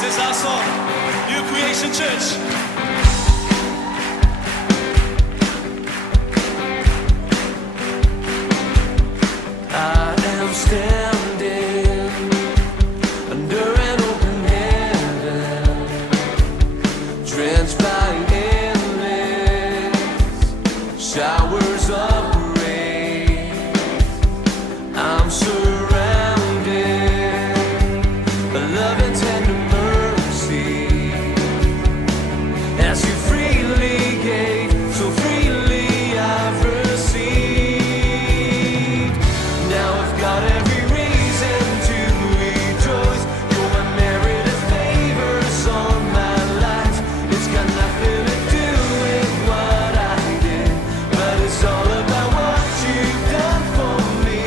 This is our song, New Creation Church. I am standing under an open heaven, drenched by endless showers of grace. I'm surrounded by love and tender mercy, as you freely gave, so freely I've received. Now I've got every reason to rejoice. Your unmerited favors on my life. It's got nothing to do with what I did, but it's all about what you've done for me.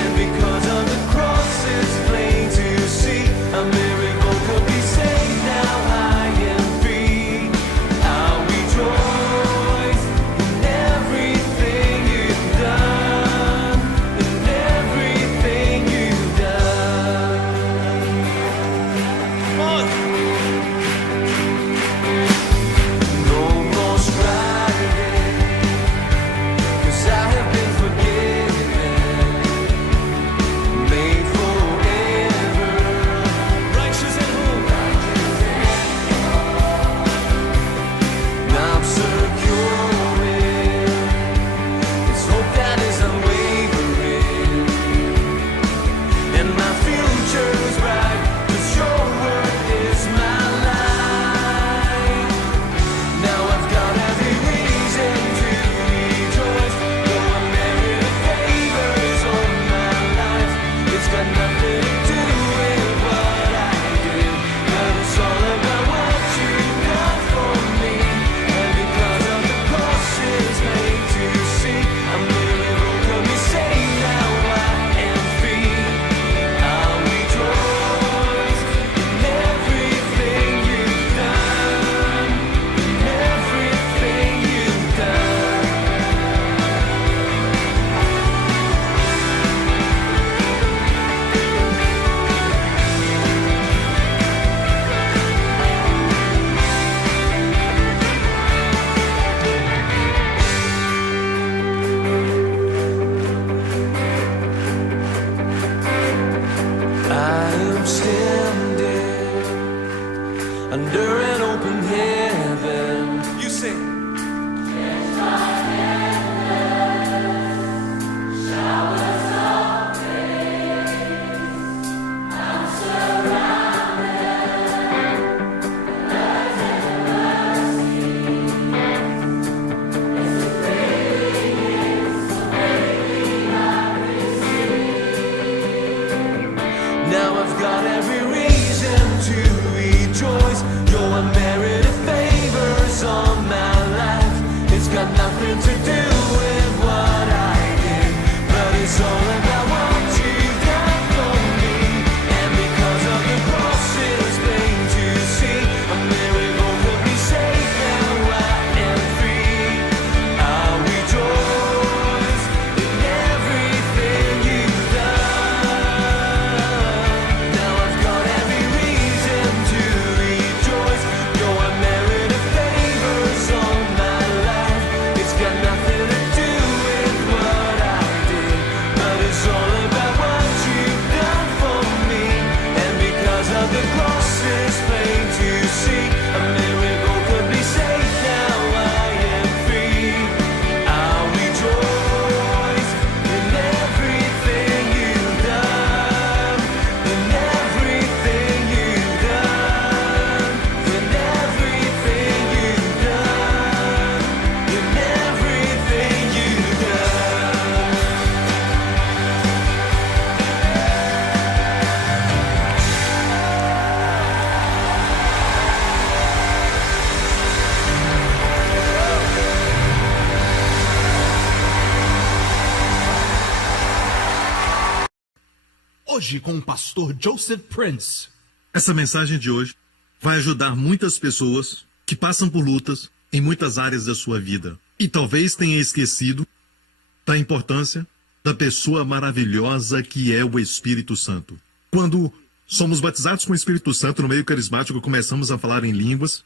And because of the cross, it's plain to see a miracle could be saved. Now I am free. I'll rejoice in everything you've done, in everything you've done. Come on. No more striving, 'cause I have been forgiven, made forever, righteous and holy. I'm secure in it's hope that is unwavering, and my future's bright, 'cause your word is my life. Now I've got every reason to rejoice. Your unmerited favors on my life. It's got nothing to do with what I did, but it's all about what you've done for me. And because of the cross, it's made to see a miracle could be saved. Now I am free. I'll rejoice in everything you've done, in everything you've done. I am standing under an open heaven. You sing. Now I've got every reason to rejoice. Your unmerited favors on my life. It's got nothing to do with what I did, but it's all about what you've done for me. And because of the cross, it's plain to see a miracle could be saved. Now I am free. I'll rejoice in everything you've done. Now I've got every reason to rejoice. Your unmerited favors on my life. It's got nothing to do with what I did, but it's all about what you've done for me. And because of the cross, it's plain to see a miracle could be saved. Now I am free. I'll rejoice in everything you've done, in everything you've done, in everything you've done, in everything you've done. Hoje com o pastor Joseph Prince. Essa mensagem de hoje vai ajudar muitas pessoas que passam por lutas em muitas áreas da sua vida e talvez tenha esquecido da importância da pessoa maravilhosa que é o Espírito Santo. Quando somos batizados com o Espírito Santo no meio carismático, começamos a falar em línguas,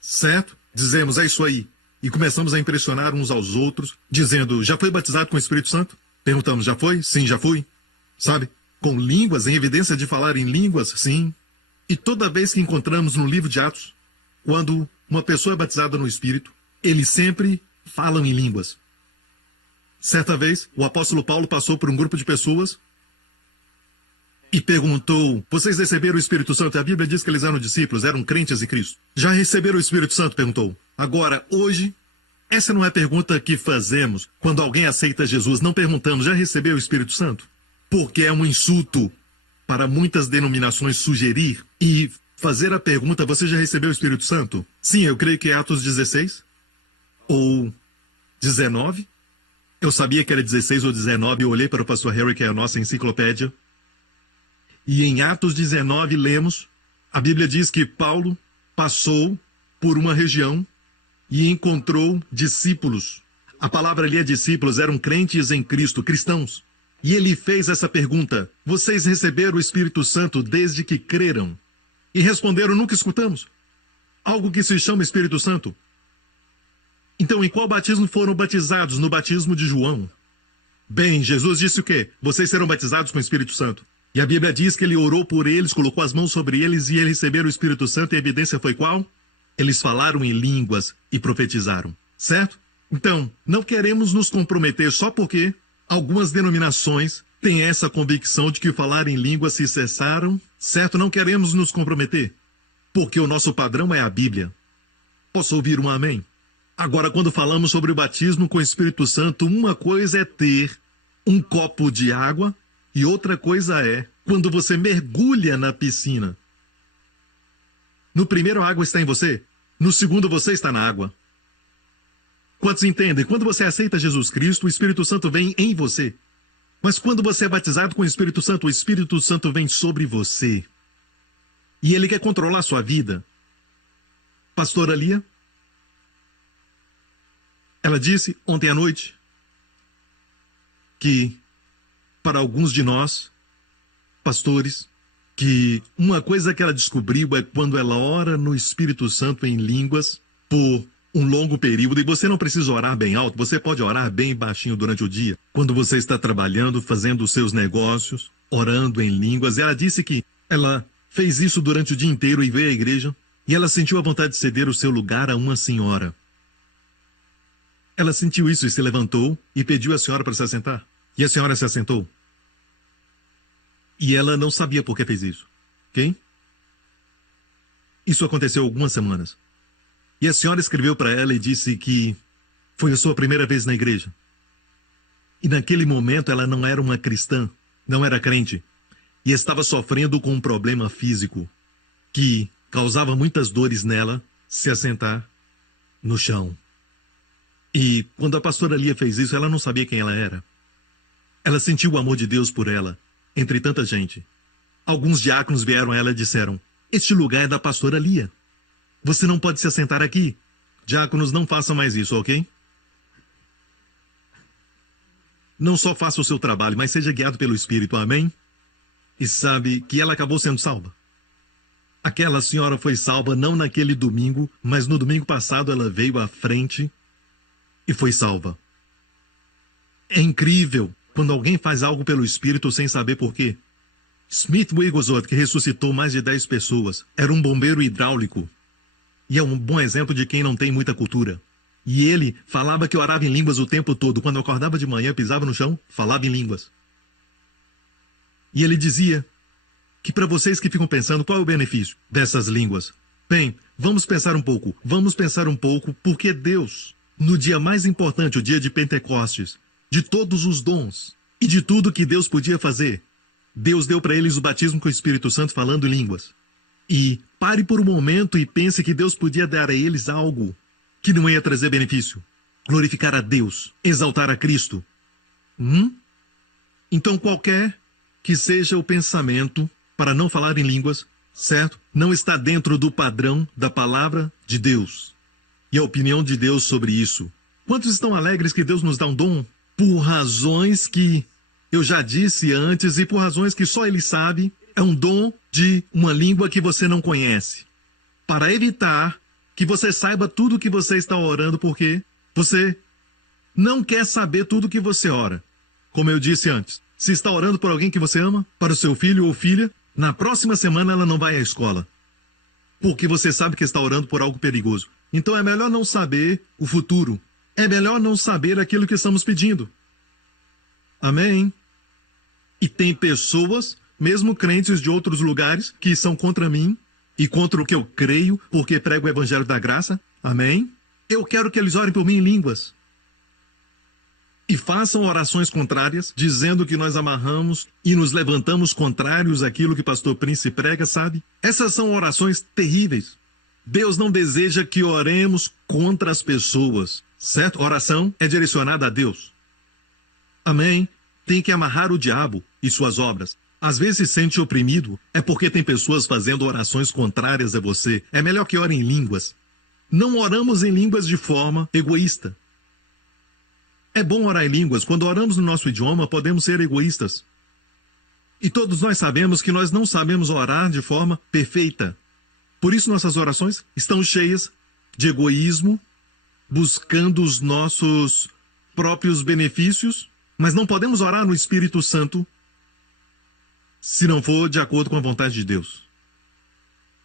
certo? Dizemos, é isso aí. E começamos a impressionar uns aos outros, dizendo, já foi batizado com o Espírito Santo? Perguntamos, já foi? Sim, já fui. Sabe? Com línguas, em evidência de falar em línguas, sim. E toda vez que encontramos no livro de Atos, quando uma pessoa é batizada no Espírito, eles sempre falam em línguas. Certa vez, o apóstolo Paulo passou por um grupo de pessoas e perguntou, vocês receberam o Espírito Santo? E a Bíblia diz que eles eram discípulos, eram crentes em Cristo. Já receberam o Espírito Santo? Perguntou. Agora, hoje, essa não é a pergunta que fazemos quando alguém aceita Jesus. Não perguntamos, já recebeu o Espírito Santo? Porque é um insulto para muitas denominações sugerir e fazer a pergunta, você já recebeu o Espírito Santo? Sim, eu creio que é Atos 16 ou 19. Eu sabia que era 16 ou 19, eu olhei para o pastor Harry, que é a nossa enciclopédia. E em Atos 19 lemos, a Bíblia diz que Paulo passou por uma região e encontrou discípulos. A palavra ali é discípulos, eram crentes em Cristo, cristãos. E ele fez essa pergunta, vocês receberam o Espírito Santo desde que creram? E responderam, nunca escutamos algo que se chama Espírito Santo. Então, em qual batismo foram batizados? No batismo de João. Bem, Jesus disse o quê? Vocês serão batizados com o Espírito Santo. E a Bíblia diz que ele orou por eles, colocou as mãos sobre eles e eles receberam o Espírito Santo. E a evidência foi qual? Eles falaram em línguas e profetizaram. Certo? Então, não queremos nos comprometer só porque algumas denominações têm essa convicção de que falar em línguas se cessaram. Certo? Não queremos nos comprometer. Porque o nosso padrão é a Bíblia. Posso ouvir um amém? Agora, quando falamos sobre o batismo com o Espírito Santo, uma coisa é ter um copo de água e outra coisa é quando você mergulha na piscina. No primeiro, a água está em você. No segundo, você está na água. Quantos entendem? Quando você aceita Jesus Cristo, o Espírito Santo vem em você. Mas quando você é batizado com o Espírito Santo vem sobre você. E ele quer controlar a sua vida. Pastora Lia? Ela disse ontem à noite que, para alguns de nós, pastores, que uma coisa que ela descobriu é quando ela ora no Espírito Santo em línguas por um longo período, e você não precisa orar bem alto, você pode orar bem baixinho durante o dia, quando você está trabalhando, fazendo os seus negócios, orando em línguas. E ela disse que ela fez isso durante o dia inteiro e veio à igreja, e ela sentiu a vontade de ceder o seu lugar a uma senhora. Ela sentiu isso e se levantou e pediu à senhora para se assentar. E a senhora se assentou. E ela não sabia por que fez isso. Ok? Isso aconteceu algumas semanas. E a senhora escreveu para ela e disse que foi a sua primeira vez na igreja. E naquele momento ela não era uma cristã, não era crente. E estava sofrendo com um problema físico que causava muitas dores nela se assentar no chão. E quando a pastora Lia fez isso, ela não sabia quem ela era. Ela sentiu o amor de Deus por ela, entre tanta gente. Alguns diáconos vieram a ela e disseram, este lugar é da pastora Lia. Você não pode se assentar aqui. Diáconos, não façam mais isso, ok? Não só faça o seu trabalho, mas seja guiado pelo Espírito, amém? E sabe que ela acabou sendo salva. Aquela senhora foi salva não naquele domingo, mas no domingo passado ela veio à frente e foi salva. É incrível quando alguém faz algo pelo Espírito sem saber por quê. Smith Wigglesworth, que ressuscitou mais de 10 pessoas, era um bombeiro hidráulico. E é um bom exemplo de quem não tem muita cultura. E ele falava que orava em línguas o tempo todo. Quando acordava de manhã, pisava no chão, falava em línguas. E ele dizia que para vocês que ficam pensando qual é o benefício dessas línguas, bem, vamos pensar um pouco, porque Deus, no dia mais importante, o dia de Pentecostes, de todos os dons e de tudo que Deus podia fazer, Deus deu para eles o batismo com o Espírito Santo falando em línguas. E pare por um momento e pense que Deus podia dar a eles algo que não ia trazer benefício. Glorificar a Deus, exaltar a Cristo. Então qualquer que seja o pensamento para não falar em línguas, certo? Não está dentro do padrão da palavra de Deus. E a opinião de Deus sobre isso. Quantos estão alegres que Deus nos dá um dom? Por razões que eu já disse antes e por razões que só Ele sabe, é um dom de uma língua que você não conhece, para evitar que você saiba tudo que você está orando, porque você não quer saber tudo que você ora. Como eu disse antes, se está orando por alguém que você ama, para o seu filho ou filha, na próxima semana ela não vai à escola, porque você sabe que está orando por algo perigoso. Então é melhor não saber o futuro. É melhor não saber aquilo que estamos pedindo. Amém? E tem pessoas, mesmo crentes de outros lugares, que são contra mim e contra o que eu creio, porque prego o evangelho da graça. Amém? Eu quero que eles orem por mim em línguas. E façam orações contrárias, dizendo que nós amarramos e nos levantamos contrários àquilo que pastor Prince prega, sabe? Essas são orações terríveis. Deus não deseja que oremos contra as pessoas, certo? Oração é direcionada a Deus. Amém? Tem que amarrar o diabo e suas obras. Às vezes se sente oprimido, é porque tem pessoas fazendo orações contrárias a você. É melhor que ore em línguas. Não oramos em línguas de forma egoísta. É bom orar em línguas. Quando oramos no nosso idioma, podemos ser egoístas. E todos nós sabemos que nós não sabemos orar de forma perfeita. Por isso nossas orações estão cheias de egoísmo, buscando os nossos próprios benefícios, mas não podemos orar no Espírito Santo se não for de acordo com a vontade de Deus.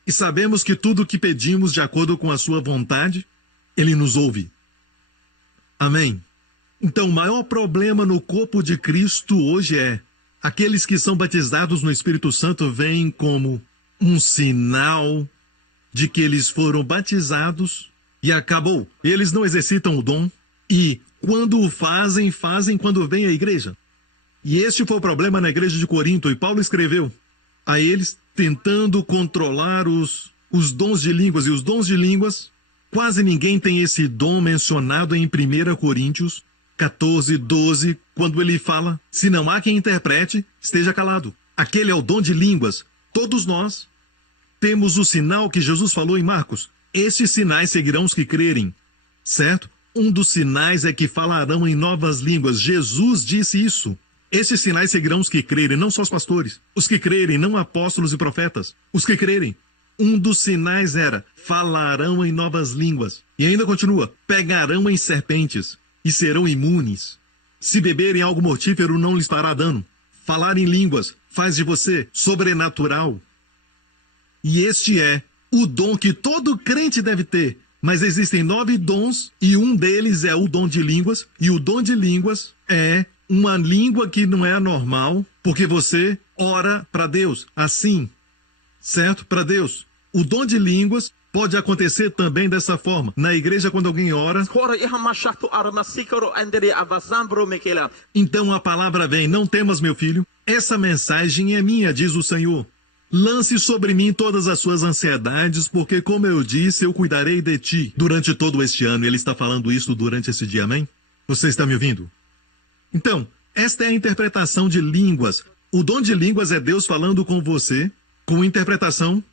E sabemos que tudo o que pedimos de acordo com a sua vontade, Ele nos ouve. Amém? Então, o maior problema no corpo de Cristo hoje é aqueles que são batizados no Espírito Santo veem como um sinal de que eles foram batizados e acabou. Eles não exercitam o dom e quando o fazem, fazem quando vem a igreja. E este foi o problema na igreja de Corinto, e Paulo escreveu a eles tentando controlar os dons de línguas. E os dons de línguas, quase ninguém tem esse dom mencionado em 1 Coríntios 14, 12, quando ele fala, se não há quem interprete, esteja calado. Aquele é o dom de línguas. Todos nós temos o sinal que Jesus falou em Marcos. Estes sinais seguirão os que crerem, certo? Um dos sinais é que falarão em novas línguas. Jesus disse isso. Esses sinais seguirão os que crerem, não só os pastores. Os que crerem, não apóstolos e profetas. Os que crerem. Um dos sinais era, falarão em novas línguas. E ainda continua, pegarão em serpentes e serão imunes. Se beberem algo mortífero, não lhes fará dano. Falar em línguas faz de você sobrenatural. E este é o dom que todo crente deve ter. Mas existem 9 dons e um deles é o dom de línguas. E o dom de línguas é uma língua que não é anormal, porque você ora para Deus, assim, certo? Para Deus. O dom de línguas pode acontecer também dessa forma. Na igreja, quando alguém ora, então a palavra vem, não temas, meu filho, essa mensagem é minha, diz o Senhor. Lance sobre mim todas as suas ansiedades, porque, como eu disse, eu cuidarei de ti durante todo este ano. Ele está falando isso durante esse dia, amém? Você está me ouvindo? Então, esta é a interpretação de línguas. O dom de línguas é Deus falando com você, com interpretação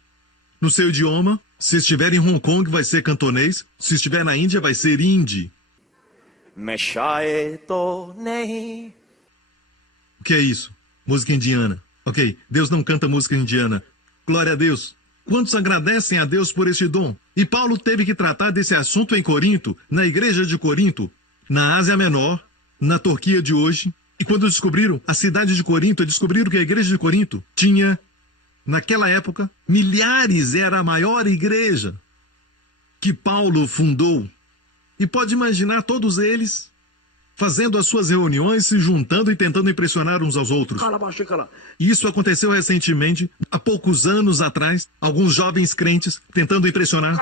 no seu idioma. Se estiver em Hong Kong, vai ser cantonês. Se estiver na Índia, vai ser hindi. O que é isso? Música indiana. Ok, Deus não canta música indiana. Glória a Deus. Quantos agradecem a Deus por este dom? E Paulo teve que tratar desse assunto em Corinto, na igreja de Corinto, na Ásia Menor, na Turquia de hoje. E quando descobriram a cidade de Corinto, descobriram que a igreja de Corinto tinha, naquela época, milhares, era a maior igreja que Paulo fundou. E pode imaginar todos eles fazendo as suas reuniões, se juntando e tentando impressionar uns aos outros. Isso aconteceu recentemente, há poucos anos atrás, alguns jovens crentes tentando impressionar.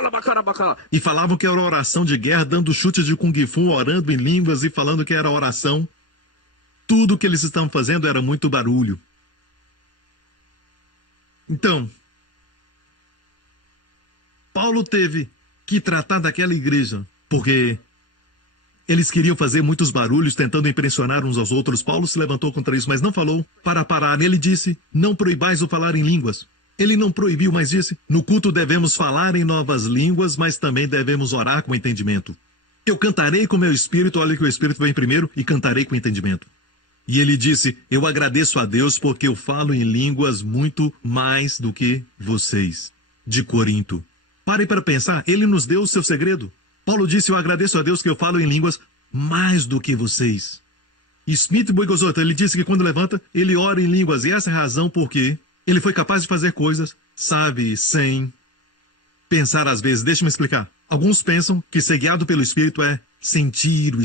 E falavam que era oração de guerra, dando chute de Kung Fu, orando em línguas e falando que era oração. Tudo que eles estavam fazendo era muito barulho. Então, Paulo teve que tratar daquela igreja, porque eles queriam fazer muitos barulhos, tentando impressionar uns aos outros. Paulo se levantou contra isso, mas não falou para parar. Ele disse, não proibais o falar em línguas. Ele não proibiu, mas disse, no culto devemos falar em novas línguas, mas também devemos orar com entendimento. Eu cantarei com meu espírito, olha que o espírito vem primeiro, e cantarei com entendimento. E ele disse, eu agradeço a Deus porque eu falo em línguas muito mais do que vocês. De Corinto. Pare para pensar, ele nos deu o seu segredo. Paulo disse, eu agradeço a Deus que eu falo em línguas mais do que vocês. E Smith Wigglesworth, ele disse que quando levanta, ele ora em línguas. E essa é a razão por que ele foi capaz de fazer coisas, sabe, sem pensar às vezes. Deixa-me explicar. Alguns pensam que ser guiado pelo Espírito é sentir o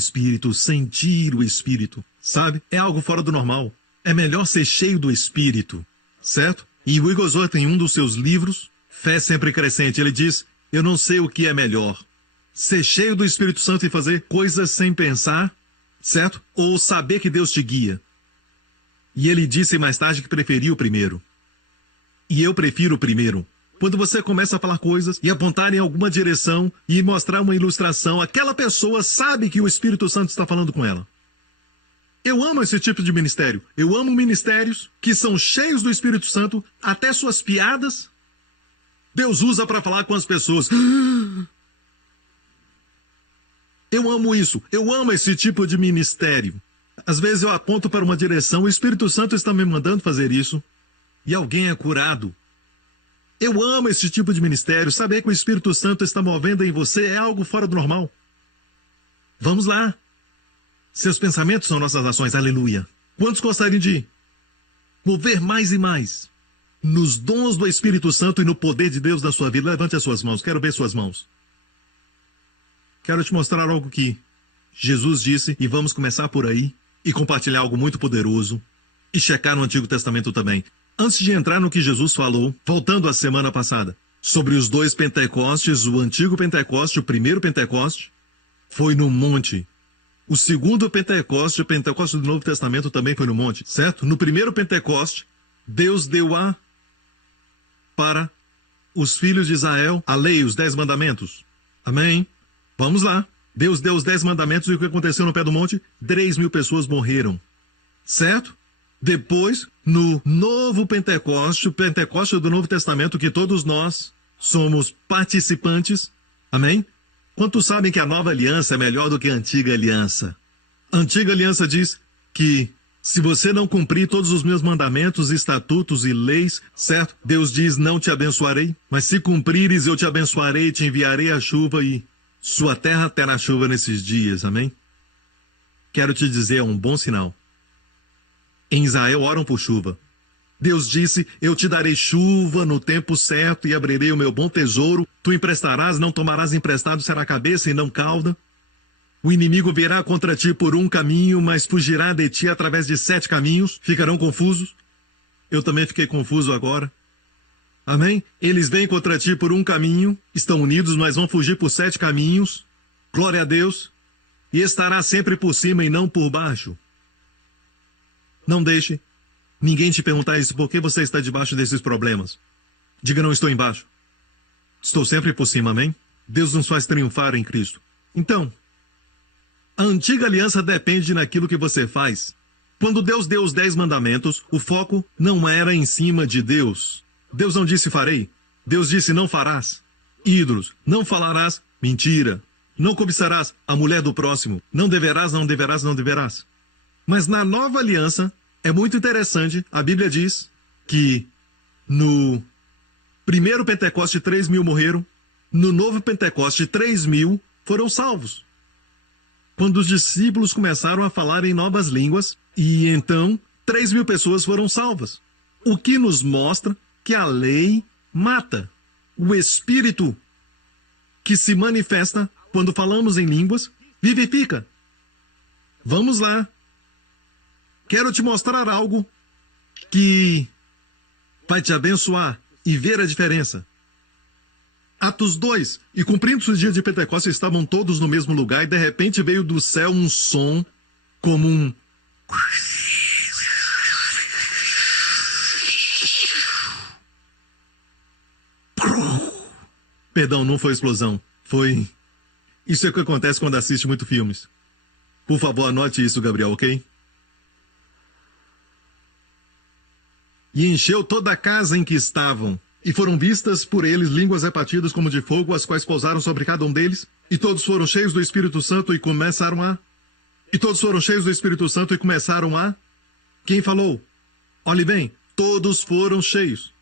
Espírito, sabe? É algo fora do normal. É melhor ser cheio do Espírito, certo? E Wigglesworth, em um dos seus livros, Fé Sempre Crescente, ele diz, eu não sei o que é melhor. Ser cheio do Espírito Santo e fazer coisas sem pensar, certo? Ou saber que Deus te guia. E ele disse mais tarde que preferia o primeiro. E eu prefiro o primeiro. Quando você começa a falar coisas e apontar em alguma direção e mostrar uma ilustração, aquela pessoa sabe que o Espírito Santo está falando com ela. Eu amo esse tipo de ministério. Eu amo ministérios que são cheios do Espírito Santo, até suas piadas. Deus usa para falar com as pessoas. Eu amo isso. Eu amo esse tipo de ministério. Às vezes eu aponto para uma direção, o Espírito Santo está me mandando fazer isso, e alguém é curado. Eu amo esse tipo de ministério. Saber que o Espírito Santo está movendo em você é algo fora do normal. Vamos lá. Seus pensamentos são nossas ações. Aleluia. Quantos gostariam de mover mais e mais nos dons do Espírito Santo e no poder de Deus na sua vida? Levante as suas mãos. Quero ver suas mãos. Quero te mostrar algo que Jesus disse, e vamos começar por aí e compartilhar algo muito poderoso e checar no Antigo Testamento também. Antes de entrar no que Jesus falou, voltando à semana passada, sobre os dois Pentecostes, o antigo Pentecoste, o primeiro Pentecoste, foi no monte. O segundo Pentecoste, o Pentecoste do Novo Testamento, também foi no monte, certo? No primeiro Pentecoste, Deus deu para os filhos de Israel a lei, os 10 mandamentos. Amém? Vamos lá. Deus deu os 10 mandamentos e o que aconteceu no pé do monte? 3.000 pessoas morreram. Certo? Depois, no novo Pentecoste, o Pentecoste do Novo Testamento, que todos nós somos participantes. Amém? Quantos sabem que a nova aliança é melhor do que a antiga aliança? A antiga aliança diz que se você não cumprir todos os meus mandamentos, estatutos e leis, certo? Deus diz, não te abençoarei. Mas se cumprires, eu te abençoarei, te enviarei a chuva e sua terra terá chuva nesses dias. Amém? Quero te dizer, é um bom sinal. Em Israel oram por chuva. Deus disse, eu te darei chuva no tempo certo e abrirei o meu bom tesouro. Tu emprestarás, não tomarás emprestado, será cabeça e não cauda. O inimigo virá contra ti por um caminho, mas fugirá de ti através de 7 caminhos. Ficarão confusos. Eu também fiquei confuso agora. Amém? Eles vêm contra ti por um caminho, estão unidos, mas vão fugir por 7 caminhos. Glória a Deus. E estará sempre por cima e não por baixo. Não deixe ninguém te perguntar isso, por que você está debaixo desses problemas. Diga, não estou embaixo. Estou sempre por cima, amém? Deus nos faz triunfar em Cristo. Então, a antiga aliança depende naquilo que você faz. Quando Deus deu os 10 mandamentos, o foco não era em cima de Deus. Deus não disse farei. Deus disse não farás. Ídolos, não falarás mentira. Não cobiçarás a mulher do próximo. Não deverás, não deverás, não deverás. Mas na nova aliança, é muito interessante, a Bíblia diz que no primeiro Pentecoste 3.000 morreram, no novo Pentecoste 3.000 foram salvos. Quando os discípulos começaram a falar em novas línguas, e então 3.000 pessoas foram salvas. O que nos mostra que a lei mata. O Espírito que se manifesta quando falamos em línguas, vivifica. Vamos lá. Quero te mostrar algo que vai te abençoar e ver a diferença. Atos 2. E cumprindo-se o dia de Pentecostes, estavam todos no mesmo lugar, e de repente veio do céu um som como um... Perdão, não foi explosão. Foi... Isso é o que acontece quando assiste muito filmes. Por favor, anote isso, Gabriel, ok? E encheu toda a casa em que estavam. E foram vistas por eles línguas repartidas como de fogo, as quais pousaram sobre cada um deles. E todos foram cheios do Espírito Santo e começaram a Quem falou? Olhe bem, todos foram cheios.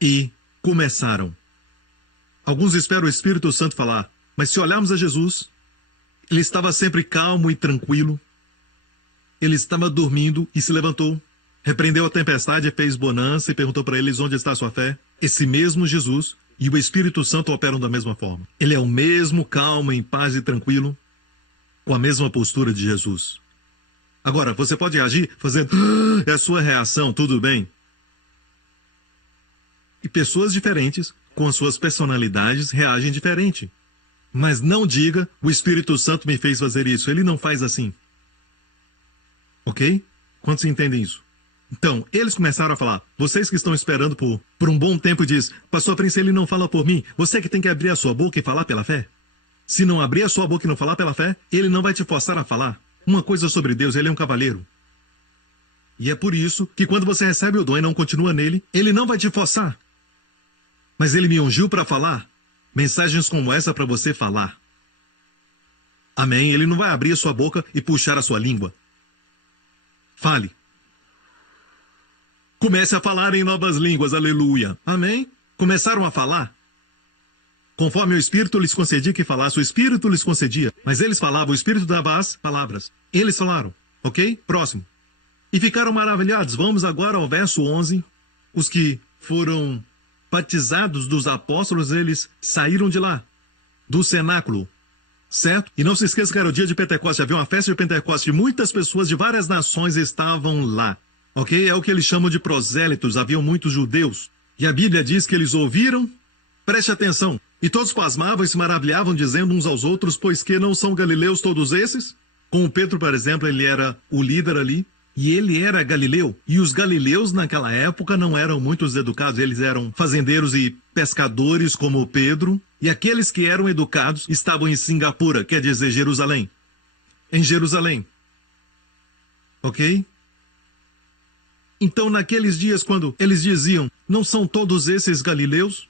E começaram. Alguns esperam o Espírito Santo falar, mas se olharmos a Jesus, ele estava sempre calmo e tranquilo. Ele estava dormindo e se levantou, repreendeu a tempestade, fez bonança e perguntou para eles onde está a sua fé. Esse mesmo Jesus e o Espírito Santo operam da mesma forma. Ele é o mesmo calmo, em paz e tranquilo, com a mesma postura de Jesus. Agora, você pode agir fazendo... é a sua reação, tudo bem. E pessoas diferentes, com as suas personalidades, reagem diferente. Mas não diga, o Espírito Santo me fez fazer isso. Ele não faz assim. Ok? Quantos entendem isso? Então, eles começaram a falar. Vocês que estão esperando por um bom tempo diz, Pastor Prince, ele não fala por mim. Você que tem que abrir a sua boca e falar pela fé. Se não abrir a sua boca e não falar pela fé, ele não vai te forçar a falar. Uma coisa sobre Deus, ele é um cavalheiro. E é por isso que quando você recebe o dom e não continua nele, ele não vai te forçar. Mas ele me ungiu para falar mensagens como essa para você falar. Amém? Ele não vai abrir a sua boca e puxar a sua língua. Fale. Comece a falar em novas línguas, aleluia. Amém? Começaram a falar. Conforme o Espírito lhes concedia que falasse, o Espírito lhes concedia. Mas eles falavam, o Espírito dava as palavras. Eles falaram, ok? Próximo. E ficaram maravilhados. Vamos agora ao verso 11. Os que foram batizados dos apóstolos, eles saíram de lá, do cenáculo. Certo? E não se esqueça que era o dia de Pentecostes. Havia uma festa de Pentecostes. Muitas pessoas de várias nações estavam lá. Ok? É o que eles chamam de prosélitos. Haviam muitos judeus. E a Bíblia diz que eles ouviram. Preste atenção. E todos pasmavam e se maravilhavam, dizendo uns aos outros, pois que não são galileus todos esses? Como Pedro, por exemplo, ele era o líder ali. E ele era galileu. E os galileus naquela época não eram muito educados. Eles eram fazendeiros e pescadores como Pedro. E aqueles que eram educados estavam em Singapura, quer dizer Jerusalém. Em Jerusalém. Ok? Então naqueles dias quando eles diziam, não são todos esses galileus?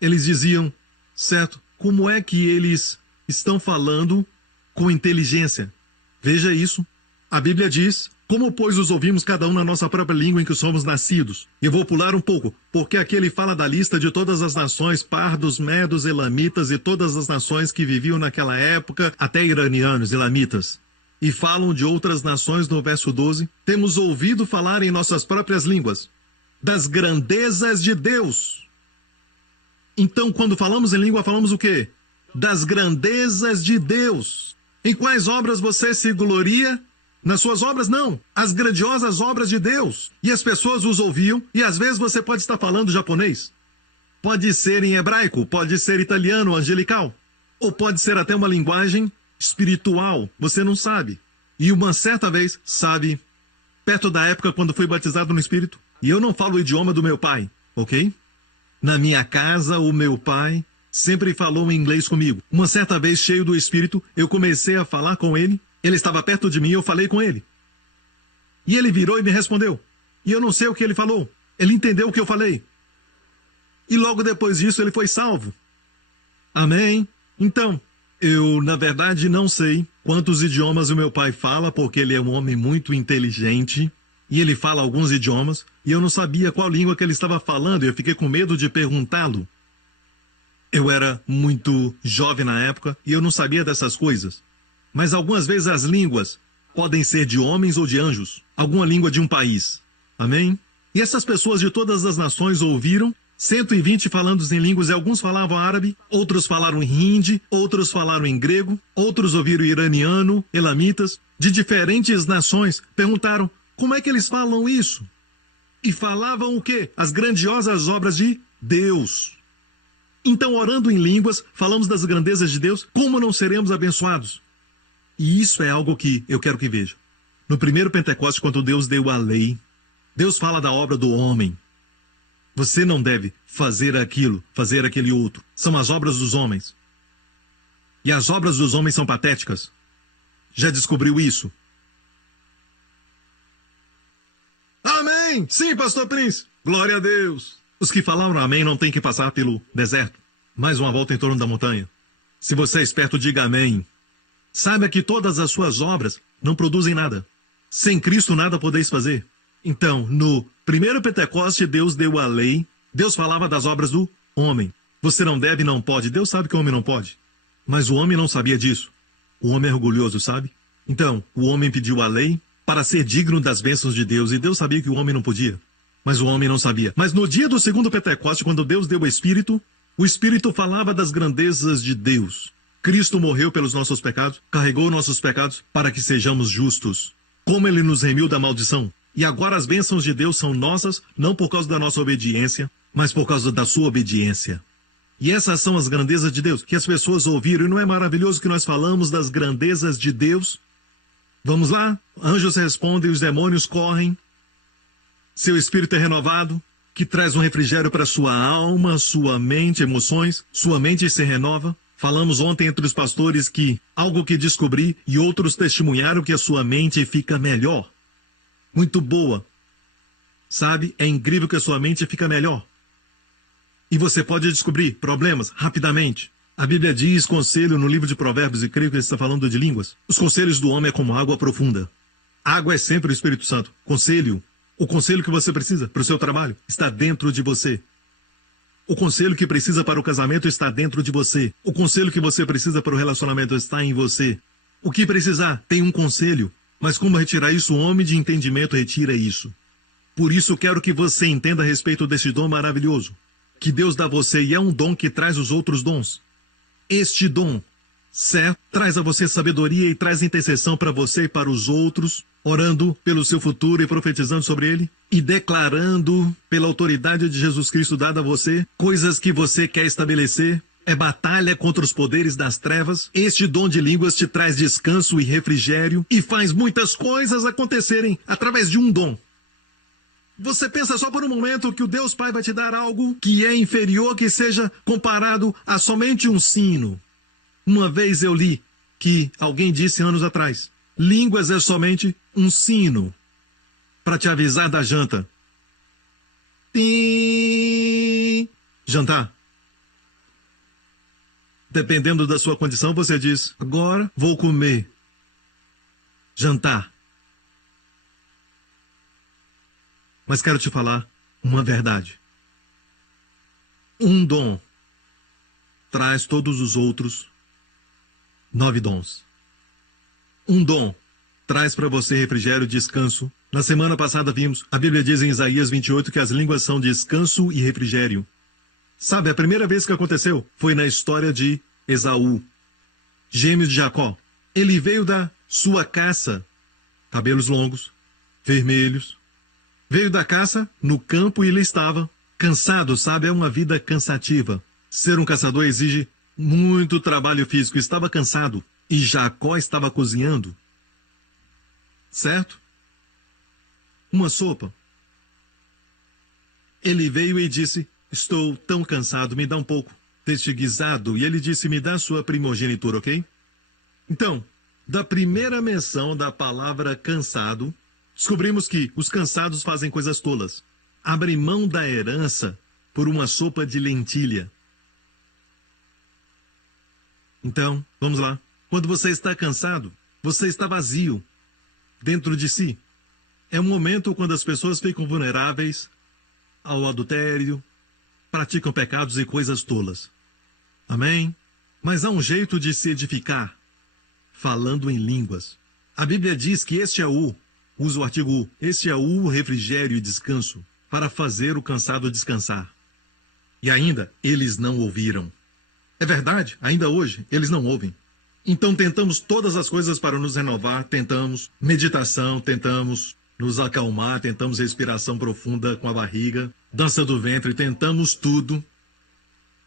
Eles diziam, certo, como é que eles estão falando com inteligência? Veja isso. A Bíblia diz, como pois os ouvimos cada um na nossa própria língua em que somos nascidos? E vou pular um pouco, porque aqui ele fala da lista de todas as nações, pardos, medos, elamitas e todas as nações que viviam naquela época, até iranianos, elamitas. E falam de outras nações no verso 12. Temos ouvido falar em nossas próprias línguas das grandezas de Deus. Então, quando falamos em língua, falamos o quê? Das grandezas de Deus. Em quais obras você se gloria? Nas suas obras, não. As grandiosas obras de Deus. E as pessoas os ouviam, e às vezes você pode estar falando japonês. Pode ser em hebraico, pode ser italiano, angelical. Ou pode ser até uma linguagem espiritual, você não sabe. E uma certa vez, sabe, perto da época quando fui batizado no Espírito, e eu não falo o idioma do meu pai, ok? Na minha casa, o meu pai sempre falou em inglês comigo. Uma certa vez, cheio do Espírito, eu comecei a falar com ele. Ele estava perto de mim e eu falei com ele. E ele virou e me respondeu. E eu não sei o que ele falou. Ele entendeu o que eu falei. E logo depois disso, ele foi salvo. Amém? Então, eu, na verdade, não sei quantos idiomas o meu pai fala, porque ele é um homem muito inteligente. E ele fala alguns idiomas, e eu não sabia qual língua que ele estava falando, e eu fiquei com medo de perguntá-lo. Eu era muito jovem na época, e eu não sabia dessas coisas. Mas algumas vezes as línguas podem ser de homens ou de anjos, alguma língua de um país. Amém? E essas pessoas de todas as nações ouviram, 120 falando em línguas, e alguns falavam árabe, outros falaram hindi, outros falaram em grego, outros ouviram iraniano, elamitas, de diferentes nações, perguntaram, como é que eles falam isso? E falavam o quê? As grandiosas obras de Deus. Então, orando em línguas, falamos das grandezas de Deus, como não seremos abençoados? E isso é algo que eu quero que veja. No primeiro Pentecostes, quando Deus deu a lei, Deus fala da obra do homem. Você não deve fazer aquilo, fazer aquele outro. São as obras dos homens. E as obras dos homens são patéticas. Já descobriu isso? Amém! Sim, Pastor Prince! Glória a Deus! Os que falaram amém não têm que passar pelo deserto. Mais uma volta em torno da montanha. Se você é esperto, diga amém. Saiba que todas as suas obras não produzem nada. Sem Cristo nada podeis fazer. Então, no primeiro Pentecoste, Deus deu a lei. Deus falava das obras do homem. Você não deve, não pode. Deus sabe que o homem não pode. Mas o homem não sabia disso. O homem é orgulhoso, sabe? Então, o homem pediu a lei para ser digno das bênçãos de Deus. E Deus sabia que o homem não podia. Mas o homem não sabia. Mas no dia do segundo Pentecoste, quando Deus deu o Espírito falava das grandezas de Deus. Cristo morreu pelos nossos pecados, carregou nossos pecados para que sejamos justos. Como ele nos remiu da maldição. E agora as bênçãos de Deus são nossas, não por causa da nossa obediência, mas por causa da sua obediência. E essas são as grandezas de Deus, que as pessoas ouviram. E não é maravilhoso que nós falamos das grandezas de Deus? Vamos lá? Anjos respondem, os demônios correm. Seu espírito é renovado, que traz um refrigério para sua alma, sua mente, emoções. Sua mente se renova. Falamos ontem entre os pastores que algo que descobri e outros testemunharam que a sua mente fica melhor. Muito boa. Sabe, é incrível que a sua mente fica melhor. E você pode descobrir problemas rapidamente. A Bíblia diz conselho no livro de Provérbios, e creio que ele está falando de línguas. Os conselhos do homem é como água profunda. Água é sempre o Espírito Santo. Conselho. O conselho que você precisa para o seu trabalho está dentro de você. O conselho que precisa para o casamento está dentro de você. O conselho que você precisa para o relacionamento está em você. O que precisar, tem um conselho. Mas como retirar isso? O homem de entendimento retira isso. Por isso quero que você entenda a respeito desse dom maravilhoso que Deus dá a você, e é um dom que traz os outros dons. Este dom, certo, traz a você sabedoria e traz intercessão para você e para os outros, orando pelo seu futuro e profetizando sobre ele, e declarando pela autoridade de Jesus Cristo dada a você, coisas que você quer estabelecer. É batalha contra os poderes das trevas. Este dom de línguas te traz descanso e refrigério e faz muitas coisas acontecerem através de um dom. Você pensa só por um momento que o Deus Pai vai te dar algo que é inferior, que seja comparado a somente um sino. Uma vez eu li que alguém disse anos atrás, línguas é somente um sino para te avisar da janta. Tim! Jantar. Dependendo da sua condição, você diz, agora vou comer. Jantar. Mas quero te falar uma verdade. Um dom traz todos os outros 9 dons. Um dom traz para você refrigério e descanso. Na semana passada vimos, a Bíblia diz em Isaías 28 que as línguas são descanso e refrigério. Sabe, a primeira vez que aconteceu foi na história de Esaú, gêmeo de Jacó. Ele veio da sua caça, cabelos longos, vermelhos. Veio da caça no campo e ele estava cansado, sabe? É uma vida cansativa. Ser um caçador exige muito trabalho físico. Estava cansado e Jacó estava cozinhando. Certo? Uma sopa. Ele veio e disse, estou tão cansado, me dá um pouco deste guisado. E ele disse, me dá sua primogenitura, ok? Então, da primeira menção da palavra cansado, descobrimos que os cansados fazem coisas tolas. Abrem mão da herança por uma sopa de lentilha. Então, vamos lá. Quando você está cansado, você está vazio dentro de si. É um momento quando as pessoas ficam vulneráveis ao adultério, praticam pecados e coisas tolas. Amém? Mas há um jeito de se edificar, falando em línguas. A Bíblia diz que este é o, usa o artigo U, este é o refrigério e descanso, para fazer o cansado descansar. E ainda, eles não ouviram. É verdade, ainda hoje, eles não ouvem. Então tentamos todas as coisas para nos renovar, tentamos meditação, tentamos nos acalmar, tentamos respiração profunda com a barriga, dança do ventre, tentamos tudo,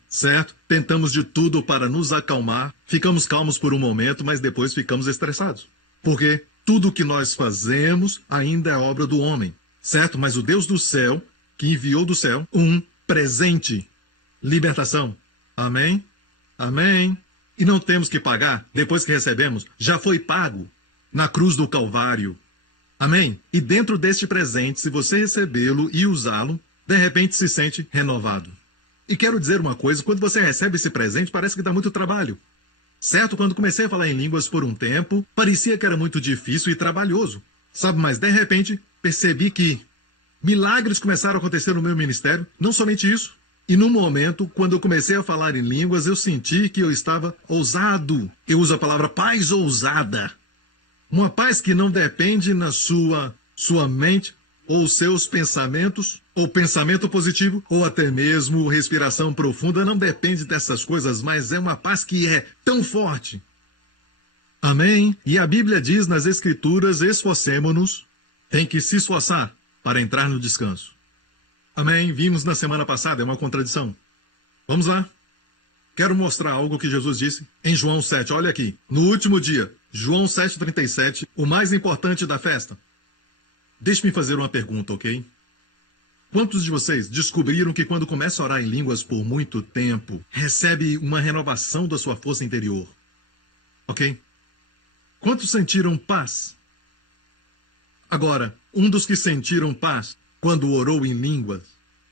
certo? Tentamos de tudo para nos acalmar, ficamos calmos por um momento, mas depois ficamos estressados. Porque tudo que nós fazemos ainda é obra do homem, certo? Mas o Deus do céu, que enviou do céu um presente, libertação. Amém? Amém? E não temos que pagar, depois que recebemos, já foi pago na cruz do Calvário. Amém? E dentro deste presente, se você recebê-lo e usá-lo, de repente se sente renovado. E quero dizer uma coisa, quando você recebe esse presente, parece que dá muito trabalho. Certo? Quando comecei a falar em línguas por um tempo, parecia que era muito difícil e trabalhoso. Sabe, mas de repente percebi que milagres começaram a acontecer no meu ministério. Não somente isso. E no momento, quando eu comecei a falar em línguas, eu senti que eu estava ousado. Eu uso a palavra paz ousada. Uma paz que não depende na sua mente, ou seus pensamentos, ou pensamento positivo, ou até mesmo respiração profunda. Não depende dessas coisas, mas é uma paz que é tão forte. Amém? E a Bíblia diz nas Escrituras, esforcemo-nos, tem que se esforçar para entrar no descanso. Amém? Vimos na semana passada, é uma contradição. Vamos lá. Quero mostrar algo que Jesus disse em João 7. Olha aqui. No último dia, João 7,37, o mais importante da festa. Deixe-me fazer uma pergunta, ok? Quantos de vocês descobriram que quando começa a orar em línguas por muito tempo, recebe uma renovação da sua força interior? Ok? Quantos sentiram paz? Agora, um dos que sentiram paz quando orou em línguas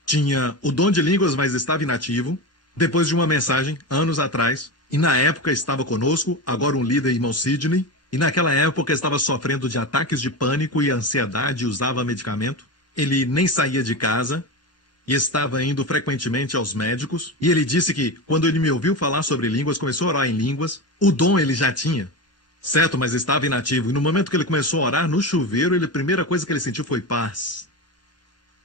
tinha o dom de línguas, mas estava inativo, depois de uma mensagem, anos atrás, e na época estava conosco, agora um líder, irmão Sidney, e naquela época estava sofrendo de ataques de pânico e ansiedade e usava medicamento. Ele nem saía de casa e estava indo frequentemente aos médicos. E ele disse que, quando ele me ouviu falar sobre línguas, começou a orar em línguas, o dom ele já tinha. Certo, mas estava inativo. E no momento que ele começou a orar no chuveiro, a primeira coisa que ele sentiu foi paz.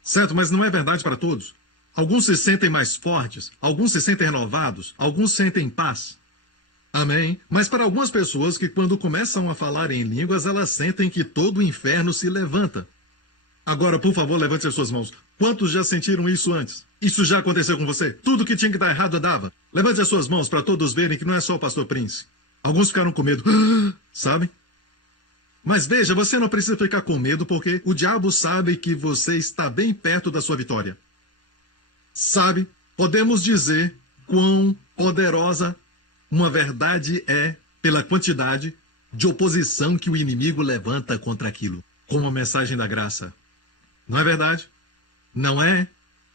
Certo, mas não é verdade para todos. Alguns se sentem mais fortes, alguns se sentem renovados, alguns sentem paz. Amém? Mas para algumas pessoas que quando começam a falar em línguas, elas sentem que todo o inferno se levanta. Agora, por favor, levante as suas mãos. Quantos já sentiram isso antes? Isso já aconteceu com você? Tudo que tinha que dar errado dava. Levante as suas mãos para todos verem que não é só o pastor Prince. Alguns ficaram com medo, sabe? Mas veja, você não precisa ficar com medo porque o diabo sabe que você está bem perto da sua vitória. Sabe, podemos dizer quão poderosa uma verdade é pela quantidade de oposição que o inimigo levanta contra aquilo, como a mensagem da graça. Não é verdade? Não é?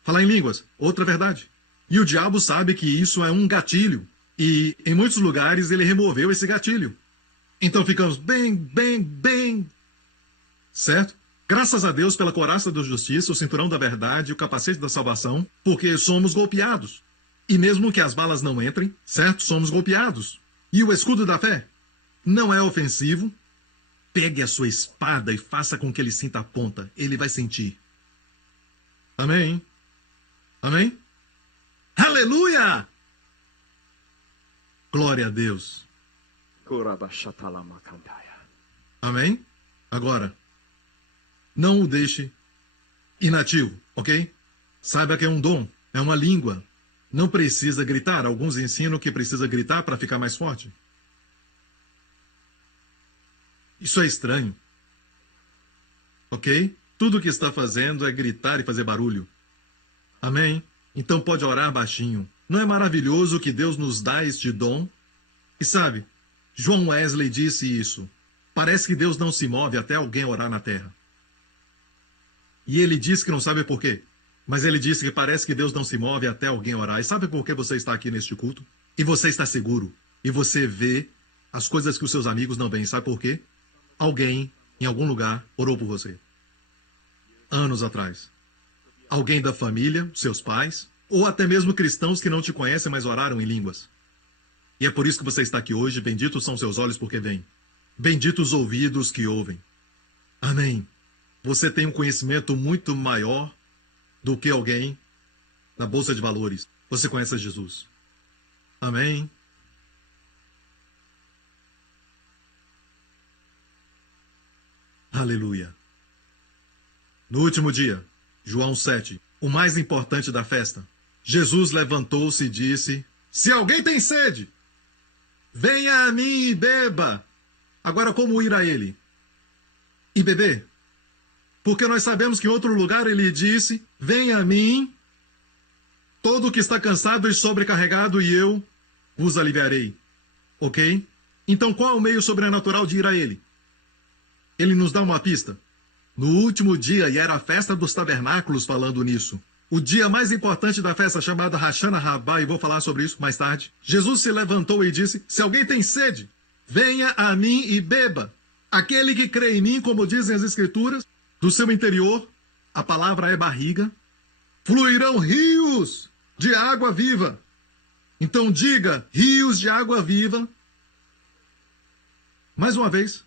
Falar em línguas, outra verdade. E o diabo sabe que isso é um gatilho. E em muitos lugares ele removeu esse gatilho. Então ficamos bem. Certo? Graças a Deus pela couraça da justiça, o cinturão da verdade, o capacete da salvação, porque somos golpeados. E mesmo que as balas não entrem, certo? Somos golpeados. E o escudo da fé não é ofensivo. Pegue a sua espada e faça com que ele sinta a ponta. Ele vai sentir. Amém? Amém? Aleluia! Glória a Deus. Amém? Agora, não o deixe inativo, ok? Saiba que é um dom, é uma língua. Não precisa gritar. Alguns ensinam que precisa gritar para ficar mais forte. Isso é estranho. Ok? Tudo o que está fazendo é gritar e fazer barulho. Amém? Então pode orar baixinho. Não é maravilhoso que Deus nos dá este dom? E sabe, John Wesley disse isso. Parece que Deus não se move até alguém orar na terra. E ele disse que não sabe por quê. Mas ele disse que parece que Deus não se move até alguém orar. E sabe por que você está aqui neste culto? E você está seguro. E você vê as coisas que os seus amigos não veem. Sabe por quê? Alguém, em algum lugar, orou por você. Anos atrás. Alguém da família, seus pais, ou até mesmo cristãos que não te conhecem, mas oraram em línguas. E é por isso que você está aqui hoje. Benditos são seus olhos porque veem. Benditos os ouvidos que ouvem. Amém. Você tem um conhecimento muito maior do que alguém na Bolsa de Valores. Você conhece Jesus. Amém. Aleluia. No último dia, João 7, o mais importante da festa, Jesus levantou-se e disse: se alguém tem sede, venha a mim e beba. Agora, como ir a ele? E beber? Porque nós sabemos que em outro lugar ele disse: venha a mim, todo que está cansado e sobrecarregado, e eu vos aliviarei. Ok? Então qual é o meio sobrenatural de ir a ele? Ele nos dá uma pista. No último dia, e era a festa dos tabernáculos falando nisso, o dia mais importante da festa, chamada Hashana Rabbah, e vou falar sobre isso mais tarde, Jesus se levantou e disse: se alguém tem sede, venha a mim e beba. Aquele que crê em mim, como dizem as Escrituras, do seu interior, a palavra é barriga, fluirão rios de água viva. Então diga, rios de água viva. Mais uma vez.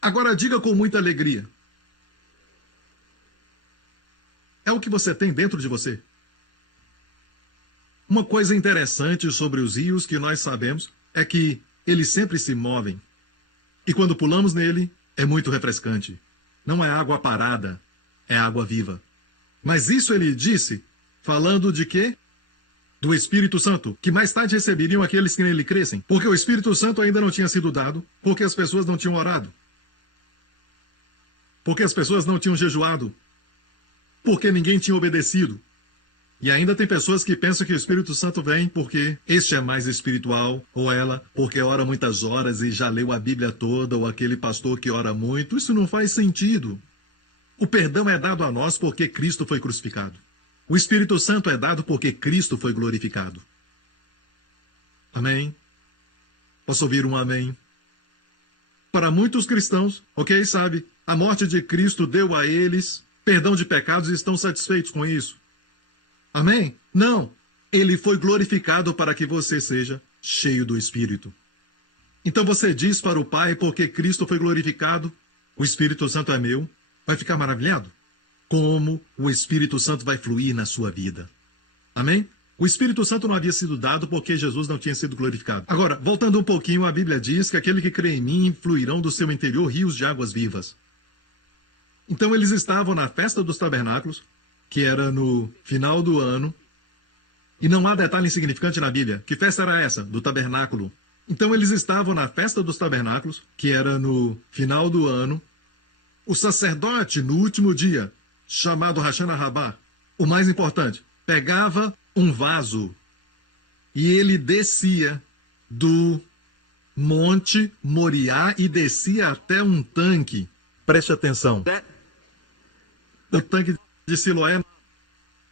Agora diga com muita alegria. É o que você tem dentro de você. Uma coisa interessante sobre os rios que nós sabemos é que eles sempre se movem. E quando pulamos nele, é muito refrescante. Não é água parada, é água viva. Mas isso ele disse, falando de quê? Do Espírito Santo, que mais tarde receberiam aqueles que nele crescem. Porque o Espírito Santo ainda não tinha sido dado, porque as pessoas não tinham orado. Porque as pessoas não tinham jejuado. Porque ninguém tinha obedecido. E ainda tem pessoas que pensam que o Espírito Santo vem porque este é mais espiritual, ou ela porque ora muitas horas e já leu a Bíblia toda, ou aquele pastor que ora muito. Isso não faz sentido. O perdão é dado a nós porque Cristo foi crucificado. O Espírito Santo é dado porque Cristo foi glorificado. Amém? Posso ouvir um amém? Para muitos cristãos, ok, sabe, a morte de Cristo deu a eles perdão de pecados e estão satisfeitos com isso. Amém? Não. Ele foi glorificado para que você seja cheio do Espírito. Então você diz para o Pai, porque Cristo foi glorificado, o Espírito Santo é meu. Vai ficar maravilhado? Como o Espírito Santo vai fluir na sua vida. Amém? O Espírito Santo não havia sido dado porque Jesus não tinha sido glorificado. Agora, voltando um pouquinho, a Bíblia diz que aquele que crê em mim fluirão do seu interior rios de águas vivas. Então eles estavam na festa dos tabernáculos, que era no final do ano. E não há detalhe insignificante na Bíblia. Que festa era essa? Do tabernáculo. Então eles estavam na festa dos tabernáculos, que era no final do ano. O sacerdote, no último dia, chamado Hashana Rabá, o mais importante, pegava um vaso e ele descia do Monte Moriá e descia até um tanque. Preste atenção. O tanque de Siloé.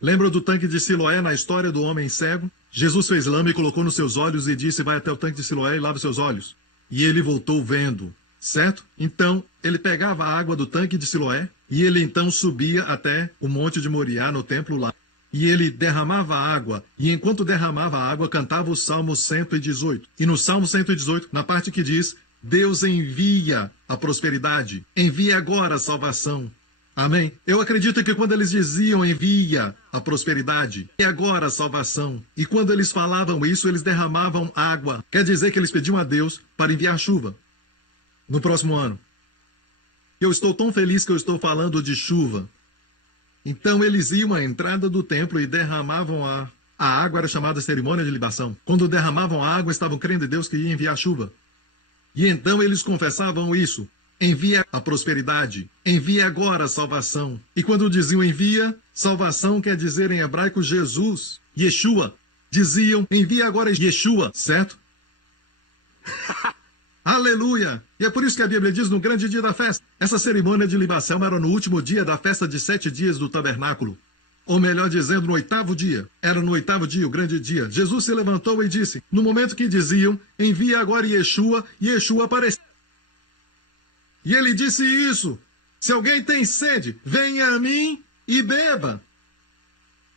Lembra do tanque de Siloé na história do homem cego? Jesus fez lama e colocou nos seus olhos e disse, vai até o tanque de Siloé e lava seus olhos. E ele voltou vendo, certo? Então, ele pegava a água do tanque de Siloé e ele então subia até o monte de Moriá, no templo lá. E ele derramava água, e enquanto derramava a água, cantava o Salmo 118. E no Salmo 118, na parte que diz, Deus envia a prosperidade, envia agora a salvação. Amém? Eu acredito que quando eles diziam envia a prosperidade e agora a salvação, e quando eles falavam isso, eles derramavam água. Quer dizer que eles pediam a Deus para enviar chuva no próximo ano. Eu estou tão feliz que eu estou falando de chuva. Então eles iam à entrada do templo e derramavam a água, era chamada cerimônia de libação. Quando derramavam a água, estavam crendo em Deus que ia enviar chuva. E então eles confessavam isso. Envia a prosperidade, envia agora a salvação. E quando diziam envia, salvação quer dizer em hebraico Jesus, Yeshua. Diziam envia agora Yeshua, certo? Aleluia! E é por isso que a Bíblia diz no grande dia da festa. Essa cerimônia de libação era no último dia da festa de 7 dias do tabernáculo. Ou melhor dizendo, no 8º dia. Era no 8º dia, o grande dia. Jesus se levantou e disse, no momento que diziam envia agora Yeshua, Yeshua apareceu. E ele disse isso, se alguém tem sede, venha a mim e beba.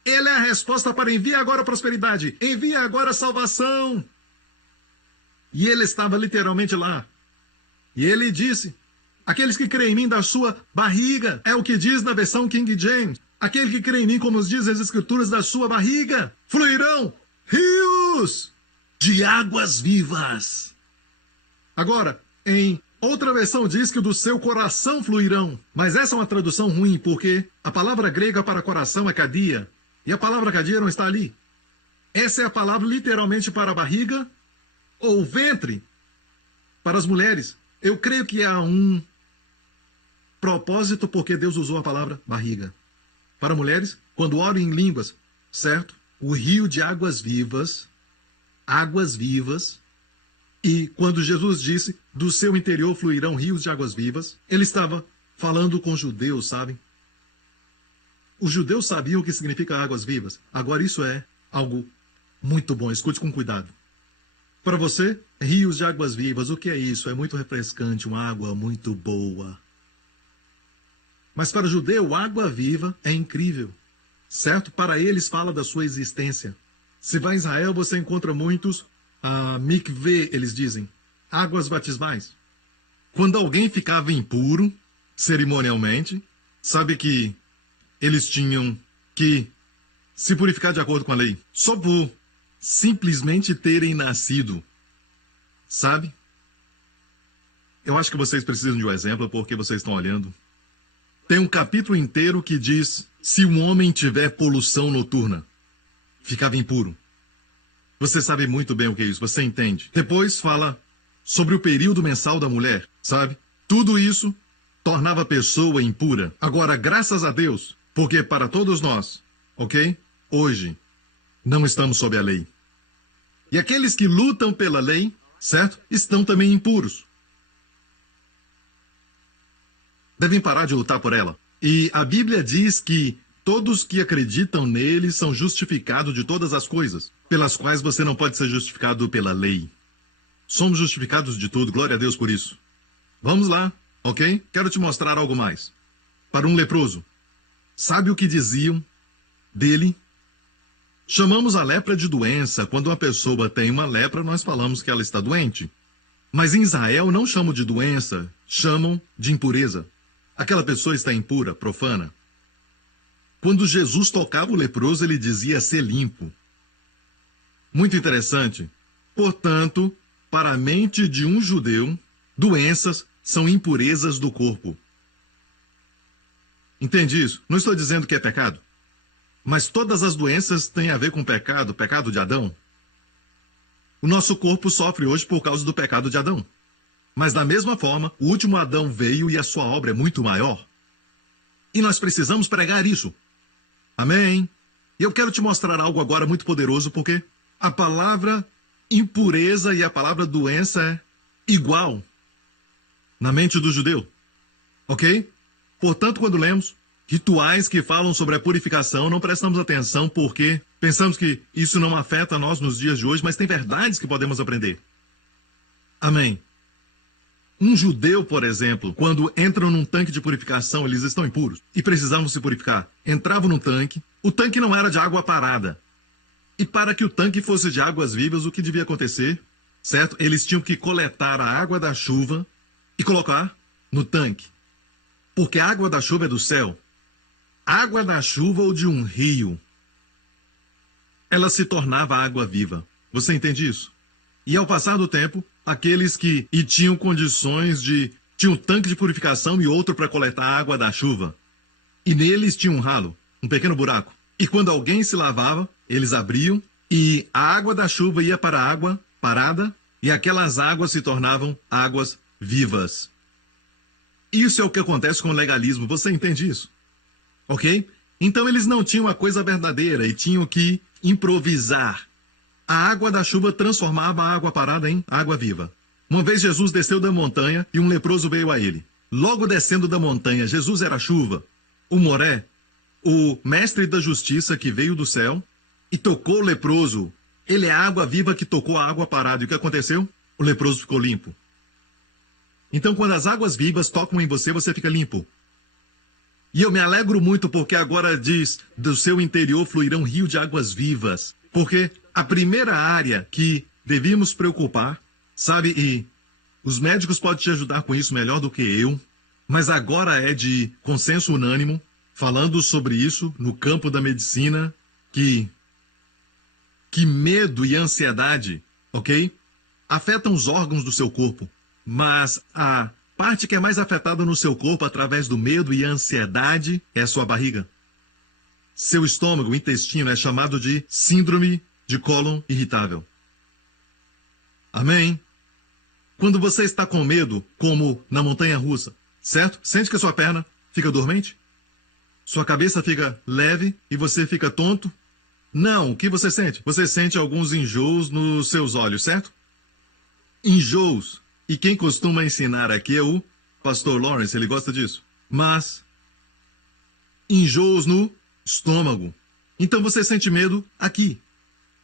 Ele é a resposta para enviar agora a prosperidade, envia agora a salvação. E ele estava literalmente lá. E ele disse, aqueles que creem em mim da sua barriga, é o que diz na versão King James, aquele que crê em mim, como diz as Escrituras, da sua barriga, fluirão rios de águas vivas. Agora, em outra versão diz que do seu coração fluirão. Mas essa é uma tradução ruim, porque a palavra grega para coração é cadia. E a palavra cadia não está ali. Essa é a palavra literalmente para barriga ou ventre para as mulheres. Eu creio que há um propósito porque Deus usou a palavra barriga. Para mulheres, quando oram em línguas, certo? O rio de águas vivas, e quando Jesus disse, do seu interior fluirão rios de águas vivas, ele estava falando com judeus, sabem? Os judeus sabiam o que significa águas vivas. Agora isso é algo muito bom, escute com cuidado. Para você, rios de águas vivas, o que é isso? É muito refrescante, uma água muito boa. Mas para o judeu, água viva é incrível, certo? Para eles fala da sua existência. Se vai a Israel, você encontra muitos mikveh, eles dizem, águas batismais. Quando alguém ficava impuro, cerimonialmente, sabe que eles tinham que se purificar de acordo com a lei, só por simplesmente terem nascido, sabe? Eu acho que vocês precisam de um exemplo porque vocês estão olhando. Tem um capítulo inteiro que diz: se um homem tiver poluição noturna, ficava impuro. Você sabe muito bem o que é isso, você entende. Depois fala sobre o período mensal da mulher, sabe? Tudo isso tornava a pessoa impura. Agora, graças a Deus, porque para todos nós, ok? Hoje, não estamos sob a lei. E aqueles que lutam pela lei, certo? Estão também impuros. Devem parar de lutar por ela. E a Bíblia diz que todos que acreditam nele são justificados de todas as coisas, pelas quais você não pode ser justificado pela lei. Somos justificados de tudo, glória a Deus por isso. Vamos lá, ok? Quero te mostrar algo mais. Para um leproso, sabe o que diziam dele? Chamamos a lepra de doença. Quando uma pessoa tem uma lepra, nós falamos que ela está doente. Mas em Israel não chamam de doença, chamam de impureza. Aquela pessoa está impura, profana. Quando Jesus tocava o leproso, ele dizia ser limpo. Muito interessante. Portanto, para a mente de um judeu, doenças são impurezas do corpo. Entende isso? Não estou dizendo que é pecado. Mas todas as doenças têm a ver com pecado, pecado de Adão. O nosso corpo sofre hoje por causa do pecado de Adão. Mas da mesma forma, o último Adão veio e a sua obra é muito maior. E nós precisamos pregar isso. Amém? E eu quero te mostrar algo agora muito poderoso, porque a palavra impureza e a palavra doença é igual na mente do judeu. Ok? Portanto, quando lemos rituais que falam sobre a purificação, não prestamos atenção porque pensamos que isso não afeta nós nos dias de hoje, mas tem verdades que podemos aprender. Amém? Um judeu, por exemplo, quando entram num tanque de purificação, eles estão impuros e precisavam se purificar. Entravam no tanque, o tanque não era de água parada. E para que o tanque fosse de águas vivas, o que devia acontecer? Certo? Eles tinham que coletar a água da chuva e colocar no tanque. Porque a água da chuva é do céu. A água da chuva ou de um rio, ela se tornava água viva. Você entende isso? E ao passar do tempo, aqueles que tinham condições de... tinham um tanque de purificação e outro para coletar a água da chuva. E neles tinha um ralo, um pequeno buraco. E quando alguém se lavava, eles abriam e a água da chuva ia para a água parada e aquelas águas se tornavam águas vivas. Isso é o que acontece com o legalismo. Você entende isso? Ok? Então eles não tinham a coisa verdadeira e tinham que improvisar. A água da chuva transformava a água parada em água viva. Uma vez Jesus desceu da montanha e um leproso veio a ele. Logo descendo da montanha, Jesus era a chuva. O Moré, o mestre da justiça que veio do céu e tocou o leproso. Ele é a água viva que tocou a água parada. E o que aconteceu? O leproso ficou limpo. Então, quando as águas vivas tocam em você, você fica limpo. E eu me alegro muito porque agora diz, do seu interior fluirão rio de águas vivas. Porque a primeira área que devíamos preocupar, sabe, e os médicos podem te ajudar com isso melhor do que eu, mas agora é de consenso unânime, falando sobre isso no campo da medicina, que medo e ansiedade, ok, afetam os órgãos do seu corpo. Mas a parte que é mais afetada no seu corpo através do medo e ansiedade é a sua barriga. Seu estômago, o intestino, é chamado de síndrome de cólon irritável. Amém? Quando você está com medo, como na montanha-russa, certo? Sente que a sua perna fica dormente? Sua cabeça fica leve e você fica tonto? Não, o que você sente? Você sente alguns enjoos nos seus olhos, certo? Enjoos. E quem costuma ensinar aqui é o pastor Lawrence, ele gosta disso. Mas enjoos no estômago. Então você sente medo aqui.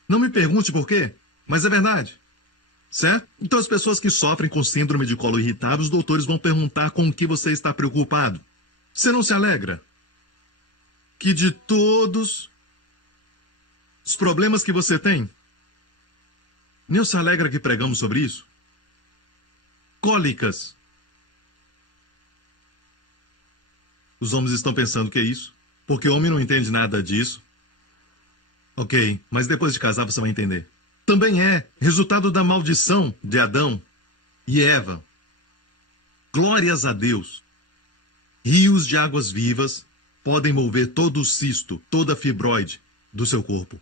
Não me pergunte por quê, mas é verdade. Certo? Então as pessoas que sofrem com síndrome de colo irritado, os doutores vão perguntar com o que você está preocupado. Você não se alegra que de todos os problemas que você tem, nem se alegra que pregamos sobre isso? Cólicas. Os homens estão pensando que é isso, porque o homem não entende nada disso. Ok, mas depois de casar você vai entender. Também é resultado da maldição de Adão e Eva. Glórias a Deus. Rios de águas vivas podem mover todo o cisto, toda a fibroide do seu corpo.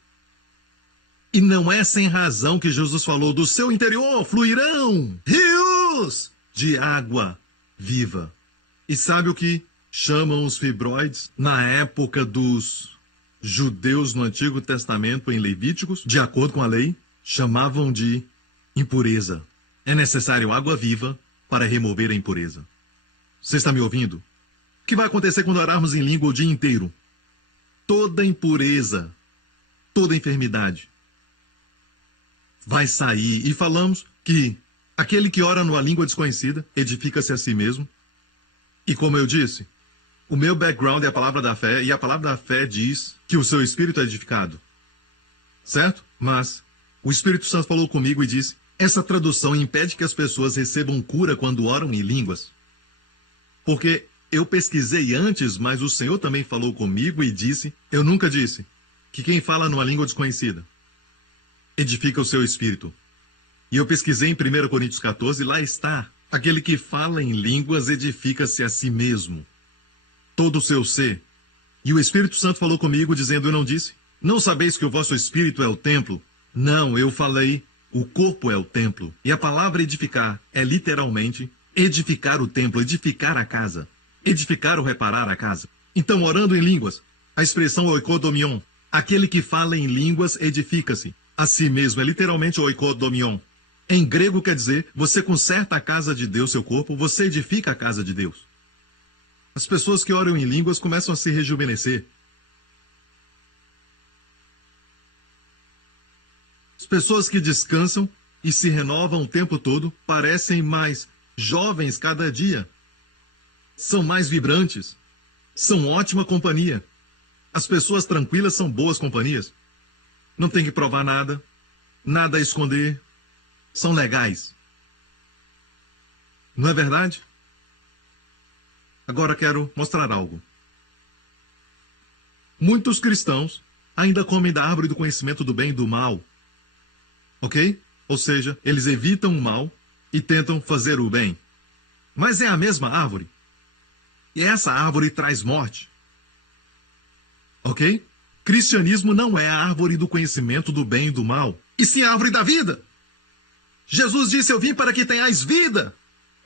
E não é sem razão que Jesus falou: do seu interior fluirão rios de água viva. E sabe o que chamam os fibroides na época dos judeus no Antigo Testamento, em Levíticos, de acordo com a lei? Chamavam de impureza. É necessário água viva para remover a impureza. Você está me ouvindo? O que vai acontecer quando orarmos em língua o dia inteiro? Toda impureza, toda enfermidade vai sair. E falamos que aquele que ora numa língua desconhecida edifica-se a si mesmo. E como eu disse, o meu background é a palavra da fé, e a palavra da fé diz que o seu espírito é edificado. Certo? Mas o Espírito Santo falou comigo e disse: essa tradução impede que as pessoas recebam cura quando oram em línguas. Porque eu pesquisei antes, mas o Senhor também falou comigo e disse, eu nunca disse, que quem fala numa língua desconhecida edifica o seu espírito. E eu pesquisei em 1 Coríntios 14, lá está: aquele que fala em línguas edifica-se a si mesmo, todo o seu ser. E o Espírito Santo falou comigo dizendo: eu não disse? Não sabeis que o vosso espírito é o templo? Não, eu falei, o corpo é o templo. E a palavra edificar é literalmente edificar o templo, edificar a casa, edificar ou reparar a casa. Então, orando em línguas, a expressão oikodomion, aquele que fala em línguas edifica-se a si mesmo, é literalmente oikodomion. Em grego quer dizer, você conserta a casa de Deus, seu corpo, você edifica a casa de Deus. As pessoas que oram em línguas começam a se rejuvenescer. As pessoas que descansam e se renovam o tempo todo parecem mais jovens cada dia. São mais vibrantes. São ótima companhia. As pessoas tranquilas são boas companhias. Não tem que provar nada, nada a esconder. São legais. Não é verdade? Agora quero mostrar algo. Muitos cristãos ainda comem da árvore do conhecimento do bem e do mal. Ok? Ou seja, eles evitam o mal e tentam fazer o bem. Mas é a mesma árvore. E essa árvore traz morte. Ok? Cristianismo não é a árvore do conhecimento do bem e do mal, e sim a árvore da vida. Jesus disse: eu vim para que tenhais vida.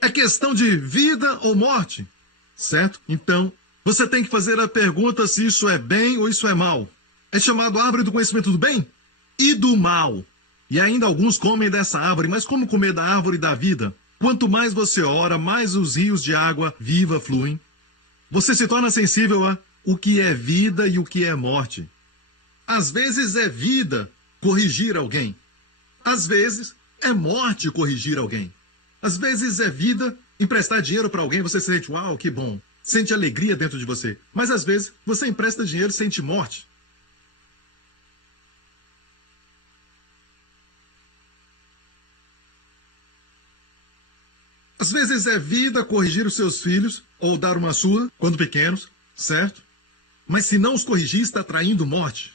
É questão de vida ou morte. Certo? Então, você tem que fazer a pergunta se isso é bem ou isso é mal. É chamado árvore do conhecimento do bem e do mal. E ainda alguns comem dessa árvore, mas como comer da árvore da vida? Quanto mais você ora, mais os rios de água viva fluem. Você se torna sensível a o que é vida e o que é morte. Às vezes é vida corrigir alguém. Às vezes é morte corrigir alguém. Às vezes é vida emprestar dinheiro para alguém, você sente, uau, que bom. Sente alegria dentro de você. Mas às vezes você empresta dinheiro e sente morte. Às vezes é vida corrigir os seus filhos ou dar uma surra quando pequenos, certo? Mas se não os corrigir, está traindo morte.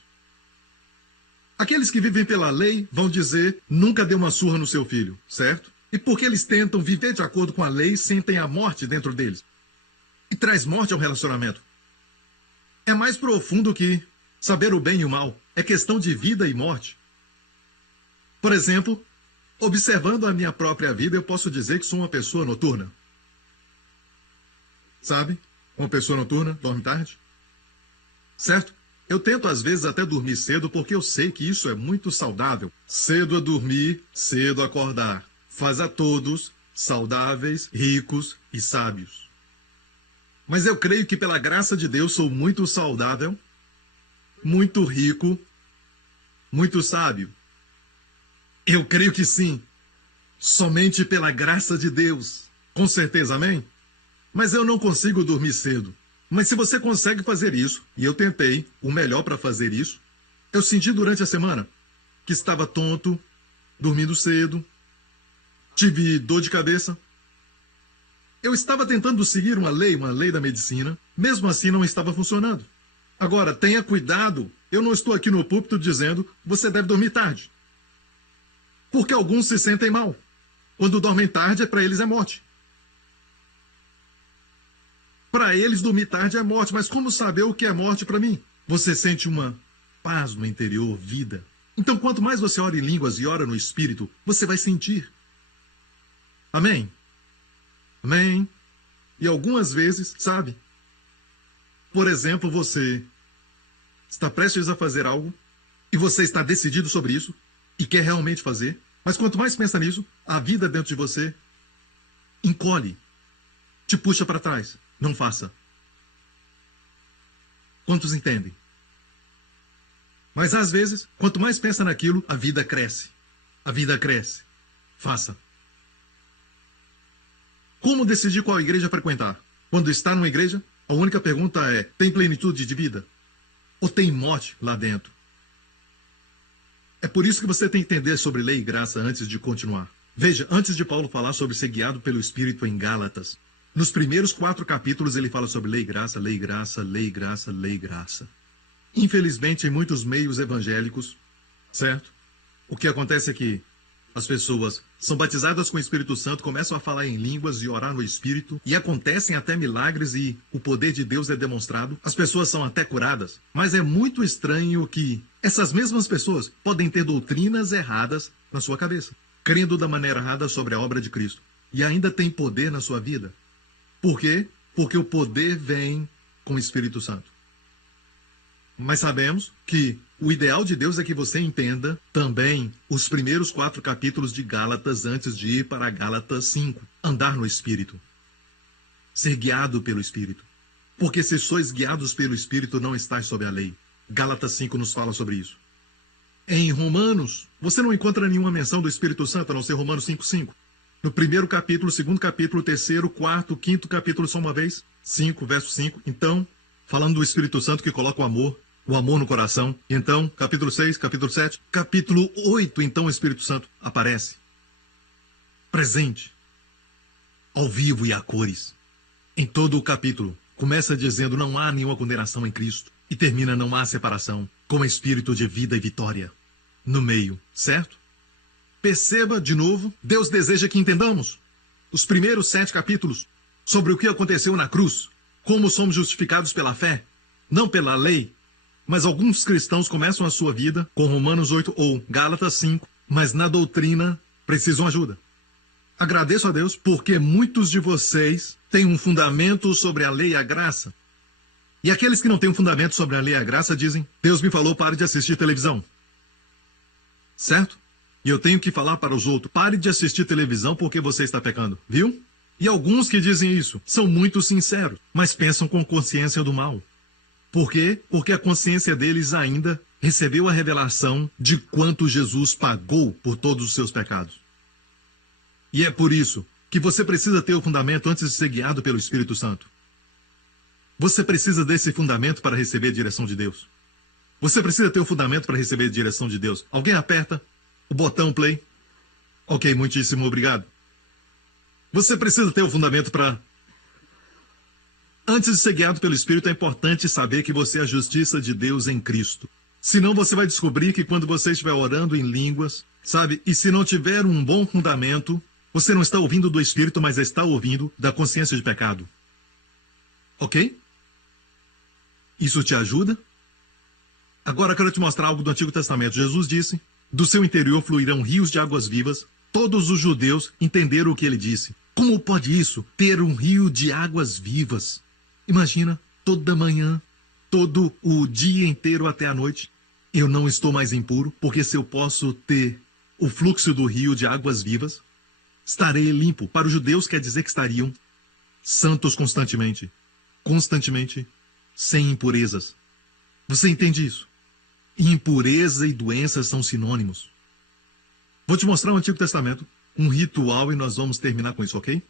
Aqueles que vivem pela lei vão dizer, nunca dê uma surra no seu filho, certo? E porque eles tentam viver de acordo com a lei, sentem a morte dentro deles. E traz morte ao relacionamento. É mais profundo que saber o bem e o mal. É questão de vida e morte. Por exemplo, observando a minha própria vida, eu posso dizer que sou uma pessoa noturna. Sabe? Uma pessoa noturna, dorme tarde. Certo? Eu tento às vezes até dormir cedo porque eu sei que isso é muito saudável. Cedo a dormir, cedo a acordar. Faz a todos saudáveis, ricos e sábios. Mas eu creio que pela graça de Deus sou muito saudável, muito rico, muito sábio. Eu creio que sim. Somente pela graça de Deus. Com certeza, amém? Mas eu não consigo dormir cedo. Mas se você consegue fazer isso, e eu tentei o melhor para fazer isso, eu senti durante a semana que estava tonto, dormindo cedo, tive dor de cabeça. Eu estava tentando seguir uma lei da medicina, mesmo assim não estava funcionando. Agora, tenha cuidado, eu não estou aqui no púlpito dizendo você deve dormir tarde. Porque alguns se sentem mal. Quando dormem tarde, para eles é morte. Para eles, dormir tarde é morte, mas como saber o que é morte para mim? Você sente uma paz no interior, vida. Então, quanto mais você ora em línguas e ora no Espírito, você vai sentir. Amém? Amém? E algumas vezes, sabe? Por exemplo, você está prestes a fazer algo e você está decidido sobre isso e quer realmente fazer, mas quanto mais pensa nisso, a vida dentro de você encolhe, te puxa para trás. Não faça. Quantos entendem? Mas às vezes, quanto mais pensa naquilo, a vida cresce. A vida cresce. Faça. Como decidir qual igreja frequentar? Quando está numa igreja, a única pergunta é: tem plenitude de vida? Ou tem morte lá dentro? É por isso que você tem que entender sobre lei e graça antes de continuar. Veja, antes de Paulo falar sobre ser guiado pelo Espírito em Gálatas, nos primeiros 4 capítulos ele fala sobre lei e graça, lei e graça, lei e graça, lei e graça. Infelizmente, em muitos meios evangélicos, certo? O que acontece é que as pessoas são batizadas com o Espírito Santo, começam a falar em línguas e orar no Espírito, e acontecem até milagres e o poder de Deus é demonstrado. As pessoas são até curadas, mas é muito estranho que essas mesmas pessoas podem ter doutrinas erradas na sua cabeça, crendo da maneira errada sobre a obra de Cristo, e ainda tem poder na sua vida. Por quê? Porque o poder vem com o Espírito Santo. Mas sabemos que o ideal de Deus é que você entenda também os primeiros 4 capítulos de Gálatas antes de ir para Gálatas 5. Andar no Espírito. Ser guiado pelo Espírito. Porque se sois guiados pelo Espírito, não estáis sob a lei. Gálatas 5 nos fala sobre isso. Em Romanos, você não encontra nenhuma menção do Espírito Santo, a não ser Romanos 5:5. No primeiro capítulo, segundo capítulo, terceiro, quarto, quinto capítulo, só uma vez. 5, verso 5. Então, falando do Espírito Santo que coloca o amor no coração. Então, capítulo 6, capítulo 7, capítulo 8, então o Espírito Santo aparece. Presente. Ao vivo e a cores. Em todo o capítulo, começa dizendo não há nenhuma condenação em Cristo. E termina não há separação, com espírito de vida e vitória. No meio, certo? Perceba, de novo, Deus deseja que entendamos os primeiros 7 capítulos sobre o que aconteceu na cruz, como somos justificados pela fé, não pela lei. Mas alguns cristãos começam a sua vida com Romanos 8 ou Gálatas 5, mas na doutrina precisam ajuda. Agradeço a Deus porque muitos de vocês têm um fundamento sobre a lei e a graça. E aqueles que não têm um fundamento sobre a lei e a graça dizem: Deus me falou, pare de assistir televisão. Certo? E eu tenho que falar para os outros: pare de assistir televisão porque você está pecando. Viu? E alguns que dizem isso são muito sinceros, mas pensam com consciência do mal. Por quê? Porque a consciência deles ainda recebeu a revelação de quanto Jesus pagou por todos os seus pecados. E é por isso que você precisa ter o fundamento antes de ser guiado pelo Espírito Santo. Você precisa desse fundamento para receber a direção de Deus. Você precisa ter o fundamento para receber a direção de Deus. Alguém aperta o botão play? Ok, muitíssimo obrigado. Você precisa ter o fundamento para... Antes de ser guiado pelo Espírito, é importante saber que você é a justiça de Deus em Cristo. Senão você vai descobrir que quando você estiver orando em línguas, sabe? E se não tiver um bom fundamento, você não está ouvindo do Espírito, mas está ouvindo da consciência de pecado. Ok? Isso te ajuda? Agora eu quero te mostrar algo do Antigo Testamento. Jesus disse: do seu interior fluirão rios de águas vivas. Todos os judeus entenderam o que ele disse. Como pode isso, ter um rio de águas vivas? Imagina, toda manhã, todo o dia inteiro até a noite. Eu não estou mais impuro, porque se eu posso ter o fluxo do rio de águas vivas, estarei limpo. Para os judeus quer dizer que estariam santos constantemente. Constantemente, sem impurezas. Você entende isso? Impureza e doença são sinônimos. Vou te mostrar o Antigo Testamento. um ritual e nós vamos terminar com isso, ok?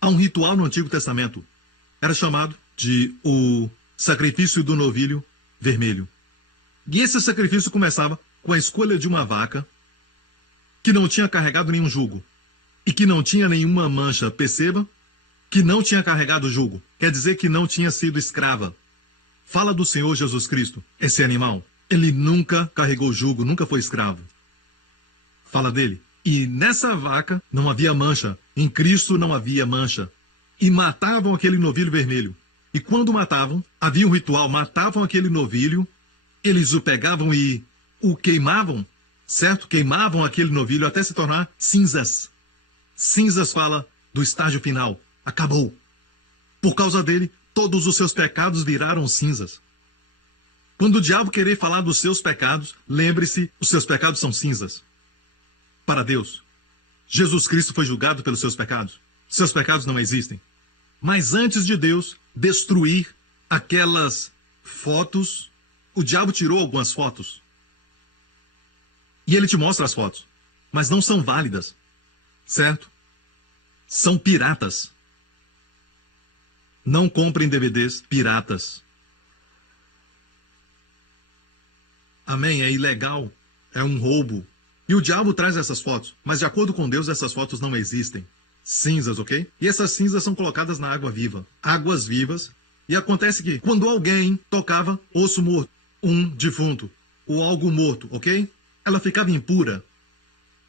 Há um ritual no Antigo Testamento. Era chamado de o sacrifício do novilho vermelho. E esse sacrifício começava com a escolha de uma vaca que não tinha carregado nenhum jugo e que não tinha nenhuma mancha. Perceba que não tinha carregado jugo. Quer dizer que não tinha sido escrava. Fala do Senhor Jesus Cristo. Esse animal, ele nunca carregou jugo, nunca foi escravo. Fala dele. E nessa vaca não havia mancha. Em Cristo não havia mancha. E matavam aquele novilho vermelho. E quando matavam, havia um ritual. Matavam aquele novilho, eles o pegavam e o queimavam, certo? Queimavam aquele novilho até se tornar cinzas. Cinzas fala do estágio final. Acabou. Por causa dele, todos os seus pecados viraram cinzas. Quando o diabo querer falar dos seus pecados, lembre-se, os seus pecados são cinzas. Para Deus, Jesus Cristo foi julgado pelos seus pecados. Seus pecados não existem. Mas antes de Deus destruir aquelas fotos, o diabo tirou algumas fotos. E ele te mostra as fotos. Mas não são válidas. Certo? São piratas. Não comprem DVDs piratas. Amém? É ilegal. É um roubo. E o diabo traz essas fotos. Mas de acordo com Deus, essas fotos não existem. Cinzas, ok? E essas cinzas são colocadas na água viva. Águas vivas. E acontece que quando alguém tocava osso morto, um defunto, ou algo morto, ok? Ela ficava impura.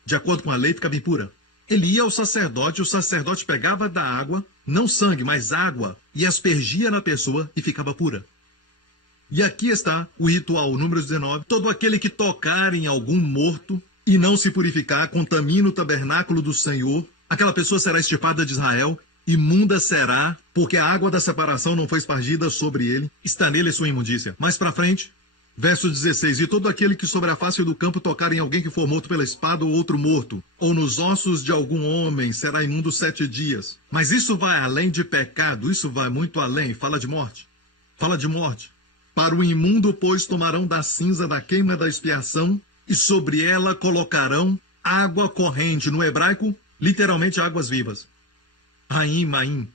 De acordo com a lei, ficava impura. Ele ia ao sacerdote, o sacerdote pegava da água, não sangue, mas água, e aspergia na pessoa e ficava pura. E aqui está o ritual, o número 19. Todo aquele que tocar em algum morto e não se purificar, contamina o tabernáculo do Senhor, aquela pessoa será extirpada de Israel, imunda será, porque a água da separação não foi espargida sobre ele, está nele a sua imundícia. Mais para frente, verso 16. E todo aquele que sobre a face do campo tocar em alguém que for morto pela espada ou outro morto, ou nos ossos de algum homem, será imundo 7 dias. Mas isso vai além de pecado, isso vai muito além. Fala de morte. Fala de morte. Para o imundo, pois, tomarão da cinza da queima da expiação, e sobre ela colocarão água corrente. No hebraico, literalmente águas vivas. Raim, maim.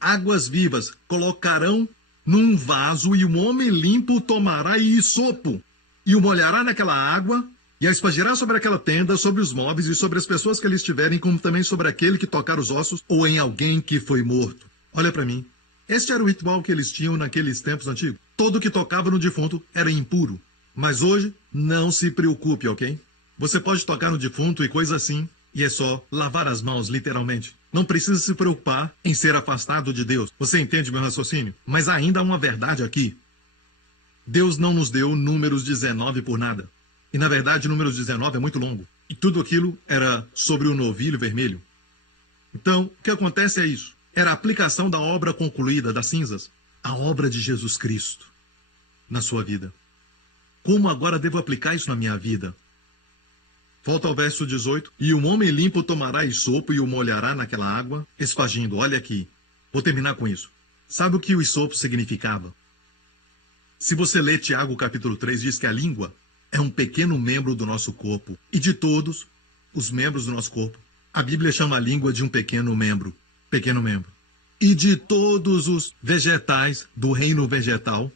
Águas vivas colocarão num vaso, e o homem limpo tomará hisopo, e o molhará naquela água, e a espargirá sobre aquela tenda, sobre os móveis e sobre as pessoas que ali estiverem, como também sobre aquele que tocar os ossos, ou em alguém que foi morto. Olha para mim. Este era o ritual que eles tinham naqueles tempos antigos. Todo que tocava no defunto era impuro. Mas hoje, não se preocupe, ok? Você pode tocar no defunto e coisa assim, e é só lavar as mãos, literalmente. Não precisa se preocupar em ser afastado de Deus. Você entende meu raciocínio? Mas ainda há uma verdade aqui. Deus não nos deu números 19 por nada. E na verdade, o número 19 é muito longo. E tudo aquilo era sobre o novilho vermelho. Então, o que acontece é isso. Era a aplicação da obra concluída, das cinzas, a obra de Jesus Cristo na sua vida. Como agora devo aplicar isso na minha vida? Volta ao verso 18. E o homem limpo tomará hisopo e o molhará naquela água, espargindo. Olha aqui. Vou terminar com isso. Sabe o que o hisopo significava? Se você ler Tiago capítulo 3, diz que a língua é um pequeno membro do nosso corpo. E de todos os membros do nosso corpo, a Bíblia chama a língua de um pequeno membro. Pequeno membro. E de todos os vegetais do reino vegetal,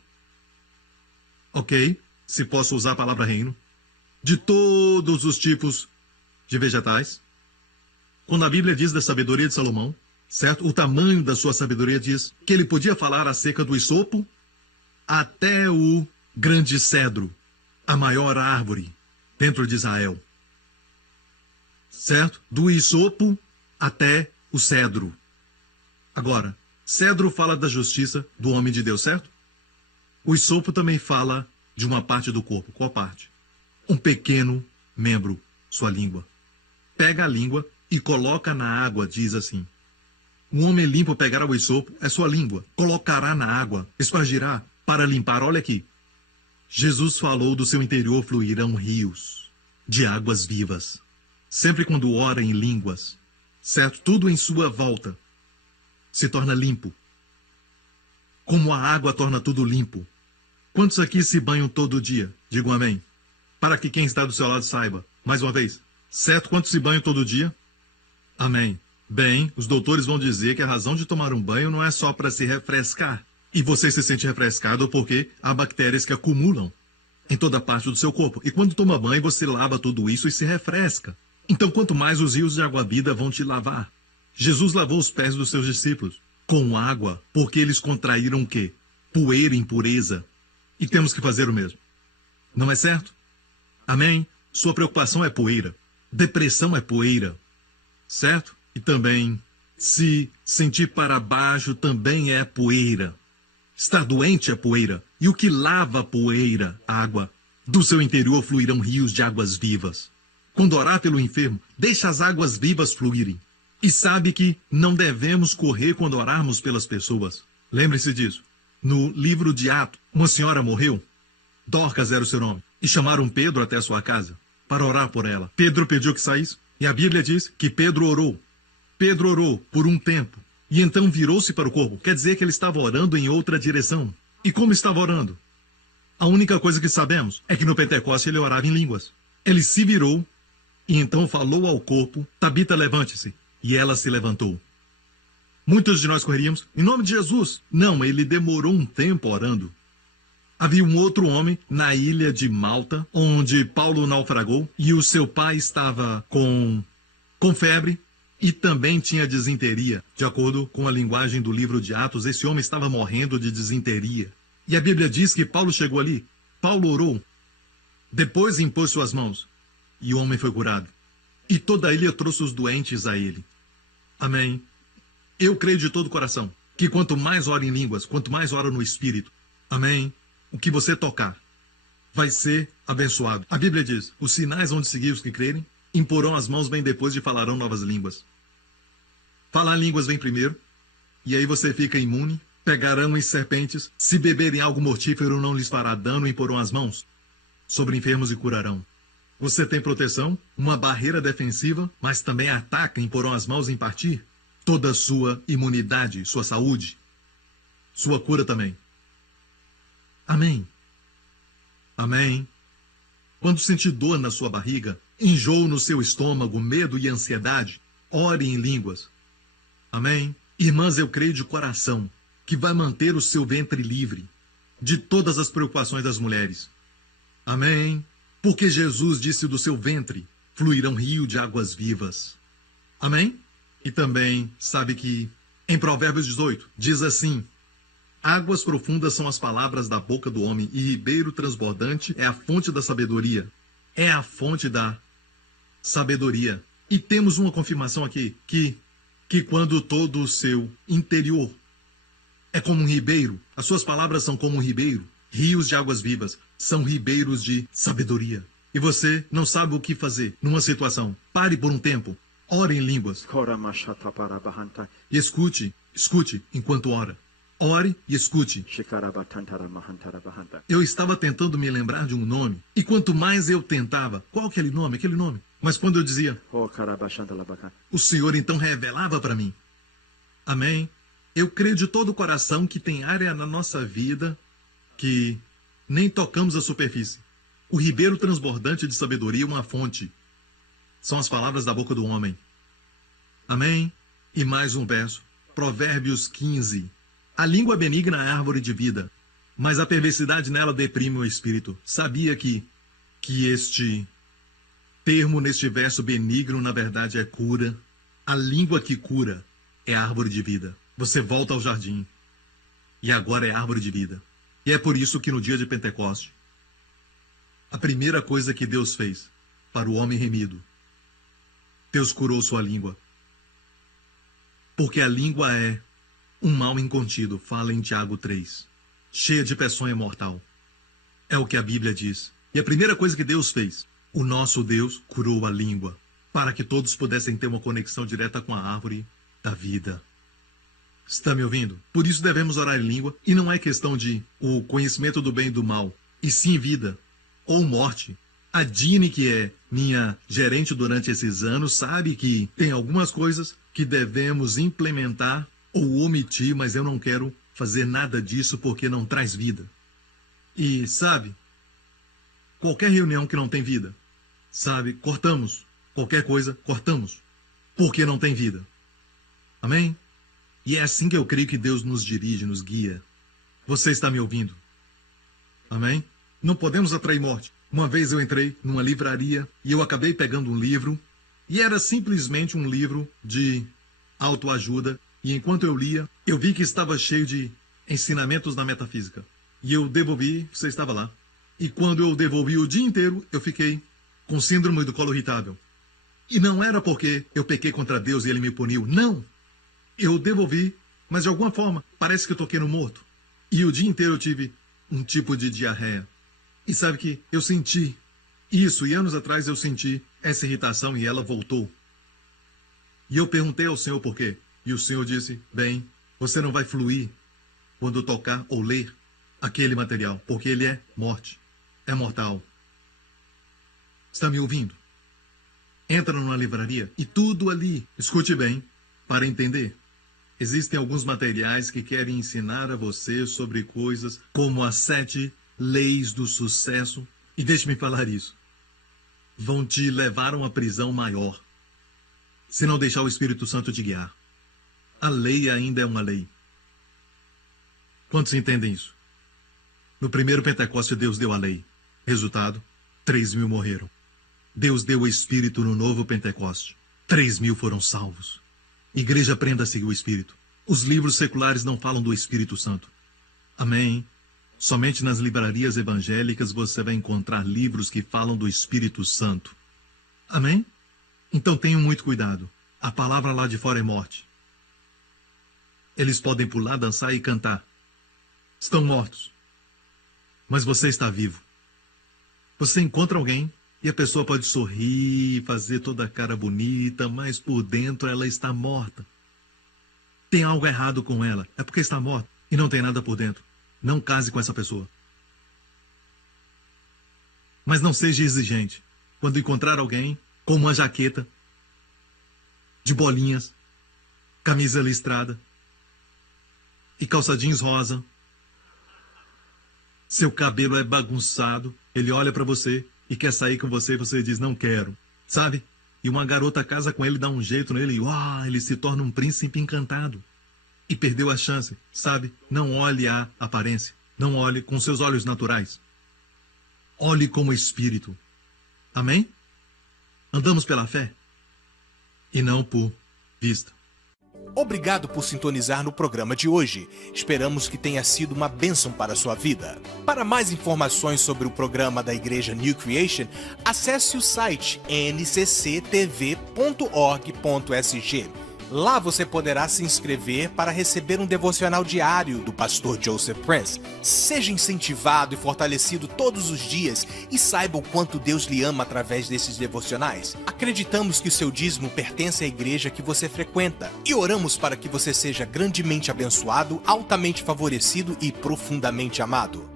ok? Se posso usar a palavra reino. De todos os tipos de vegetais. Quando a Bíblia diz da sabedoria de Salomão, certo? O tamanho da sua sabedoria diz que ele podia falar acerca do hisopo até o grande cedro, a maior árvore dentro de Israel. Certo? Do hisopo até o cedro. Agora, cedro fala da justiça do homem de Deus, certo? O hisopo também fala de uma parte do corpo. Qual parte? Um pequeno membro, sua língua. Pega a língua e coloca na água, diz assim. Um homem limpo pegará o hisopo, é sua língua, colocará na água, espargirá para limpar. Olha aqui. Jesus falou do seu interior fluirão rios de águas vivas. Sempre quando ora em línguas, certo? Tudo em sua volta se torna limpo. Como a água torna tudo limpo. Quantos aqui se banham todo dia? Digam amém. Para que quem está do seu lado saiba. Mais uma vez. Certo? Quantos se banham todo dia? Amém. Bem, os doutores vão dizer que a razão de tomar um banho não é só para se refrescar. E você se sente refrescado porque há bactérias que acumulam em toda parte do seu corpo. E quando toma banho, você lava tudo isso e se refresca. Então, quanto mais os rios de água-vida vão te lavar. Jesus lavou os pés dos seus discípulos com água, porque eles contraíram o quê? Poeira e impureza. E temos que fazer o mesmo. Não é certo? Amém? Sua preocupação é poeira. Depressão é poeira. Certo? E também, se sentir para baixo também é poeira. Estar doente é poeira. E o que lava a poeira, água, do seu interior fluirão rios de águas vivas. Quando orar pelo enfermo, deixa as águas vivas fluírem. E sabe que não devemos correr quando orarmos pelas pessoas. Lembre-se disso. No livro de Atos, uma senhora morreu. Dorcas era o seu nome. E chamaram Pedro até a sua casa para orar por ela. Pedro pediu que saísse. E a Bíblia diz que Pedro orou. Pedro orou por um tempo. E então virou-se para o corpo. Quer dizer que ele estava orando em outra direção. E como estava orando? A única coisa que sabemos é que no Pentecoste ele orava em línguas. Ele se virou e então falou ao corpo: Tabita, levante-se. E ela se levantou. Muitos de nós correríamos: em nome de Jesus. Não, ele demorou um tempo orando. Havia um outro homem na ilha de Malta, onde Paulo naufragou, e o seu pai estava com febre e também tinha disenteria. De acordo com a linguagem do livro de Atos, esse homem estava morrendo de disenteria. E a Bíblia diz que Paulo chegou ali. Paulo orou. Depois impôs suas mãos. E o homem foi curado. E toda a ilha trouxe os doentes a ele. Amém. Eu creio de todo o coração que quanto mais ora em línguas, quanto mais ora no Espírito, amém, o que você tocar vai ser abençoado. A Bíblia diz: os sinais vão seguir os que crerem, imporão as mãos bem depois e falarão novas línguas. Falar línguas vem primeiro, e aí você fica imune. Pegarão em serpentes, se beberem algo mortífero não lhes fará dano, imporão as mãos sobre enfermos e curarão. Você tem proteção, uma barreira defensiva, mas também ataca, imporão as mãos em partir toda a sua imunidade, sua saúde, sua cura também. Amém. Amém. Quando sentir dor na sua barriga, enjoo no seu estômago, medo e ansiedade, ore em línguas. Amém. Irmãs, eu creio de coração que vai manter o seu ventre livre de todas as preocupações das mulheres. Amém. Porque Jesus disse: do seu ventre fluirão rio de águas vivas. Amém? E também sabe que em Provérbios 18 diz assim: águas profundas são as palavras da boca do homem, e ribeiro transbordante é a fonte da sabedoria. É a fonte da sabedoria. E temos uma confirmação aqui, que quando todo o seu interior é como um ribeiro, as suas palavras são como um ribeiro, rios de águas vivas, são ribeiros de sabedoria. E você não sabe o que fazer numa situação. Pare por um tempo, ore em línguas. E escute enquanto ora. Ore e escute. Eu estava tentando me lembrar de um nome, e quanto mais eu tentava, qual aquele nome? Mas quando eu dizia, o Senhor então revelava para mim. Amém? Eu creio de todo o coração que tem área na nossa vida que nem tocamos a superfície. O ribeiro transbordante de sabedoria é uma fonte. São as palavras da boca do homem. Amém? E mais um verso. Provérbios 15. A língua benigna é árvore de vida, mas a perversidade nela deprime o espírito. Sabia que este termo neste verso benigno, na verdade, é cura? A língua que cura é árvore de vida. Você volta ao jardim e agora é árvore de vida. E é por isso que no dia de Pentecoste, a primeira coisa que Deus fez para o homem remido, Deus curou sua língua. Porque a língua é um mal incontido, fala em Tiago 3, cheia de peçonha mortal. É o que a Bíblia diz. E a primeira coisa que Deus fez, o nosso Deus curou a língua, para que todos pudessem ter uma conexão direta com a árvore da vida. Está me ouvindo? Por isso devemos orar em língua, e não é questão de o conhecimento do bem e do mal, e sim vida ou morte. A Dini, que é minha gerente durante esses anos, sabe que tem algumas coisas que devemos implementar ou omitir, mas eu não quero fazer nada disso porque não traz vida. E sabe, qualquer reunião que não tem vida, sabe, cortamos. Qualquer coisa, cortamos. porque não tem vida. Amém? E é assim que eu creio que Deus nos dirige, nos guia. Você está me ouvindo? Amém? Não podemos atrair morte. Uma vez eu entrei numa livraria e eu acabei pegando um livro, e era simplesmente um livro de autoajuda, e enquanto eu lia, eu vi que estava cheio de ensinamentos na metafísica. E eu devolvi, você estava lá. E quando eu devolvi o dia inteiro, eu fiquei com síndrome do colo irritável. E não era porque eu pequei contra Deus e ele me puniu. Não! Eu devolvi, mas de alguma forma, parece que eu toquei no morto. E o dia inteiro eu tive um tipo de diarreia. E sabe que eu senti isso, e anos atrás eu senti essa irritação e ela voltou. E eu perguntei ao Senhor por quê. E o Senhor disse, bem, você não vai fluir quando tocar ou ler aquele material, porque ele é morte, é mortal. Está me ouvindo? Entra numa livraria e tudo ali, escute bem, para entender. Existem alguns materiais que querem ensinar a você sobre coisas como as 7 leis do sucesso. E deixe-me falar isso. Vão te levar a uma prisão maior, se não deixar o Espírito Santo te guiar. A lei ainda é uma lei. Quantos entendem isso? No primeiro Pentecoste, Deus deu a lei. Resultado, 3.000 morreram. Deus deu o Espírito no novo Pentecoste. 3.000 foram salvos. Igreja, aprenda a seguir o Espírito. Os livros seculares não falam do Espírito Santo. Amém? Somente nas livrarias evangélicas você vai encontrar livros que falam do Espírito Santo. Amém? Então tenham muito cuidado. A palavra lá de fora é morte. Eles podem pular, dançar e cantar. Estão mortos. Mas você está vivo. Você encontra alguém e a pessoa pode sorrir, fazer toda a cara bonita, mas por dentro ela está morta. Tem algo errado com ela. É porque está morta e não tem nada por dentro. Não case com essa pessoa. Mas não seja exigente. Quando encontrar alguém com uma jaqueta de bolinhas, camisa listrada e calçadinhos rosa, seu cabelo é bagunçado, ele olha para você e quer sair com você e você diz, não quero, sabe? E uma garota casa com ele, dá um jeito nele e ele se torna um príncipe encantado. E perdeu a chance, sabe? Não olhe a aparência, não olhe com seus olhos naturais. Olhe como espírito. Amém? Andamos pela fé e não por vista. Obrigado por sintonizar no programa de hoje. Esperamos que tenha sido uma bênção para a sua vida. Para mais informações sobre o programa da Igreja New Creation, acesse o site ncctv.org.sg. Lá você poderá se inscrever para receber um devocional diário do pastor Joseph Prince. Seja incentivado e fortalecido todos os dias e saiba o quanto Deus lhe ama através desses devocionais. Acreditamos que o seu dízimo pertence à igreja que você frequenta e oramos para que você seja grandemente abençoado, altamente favorecido e profundamente amado.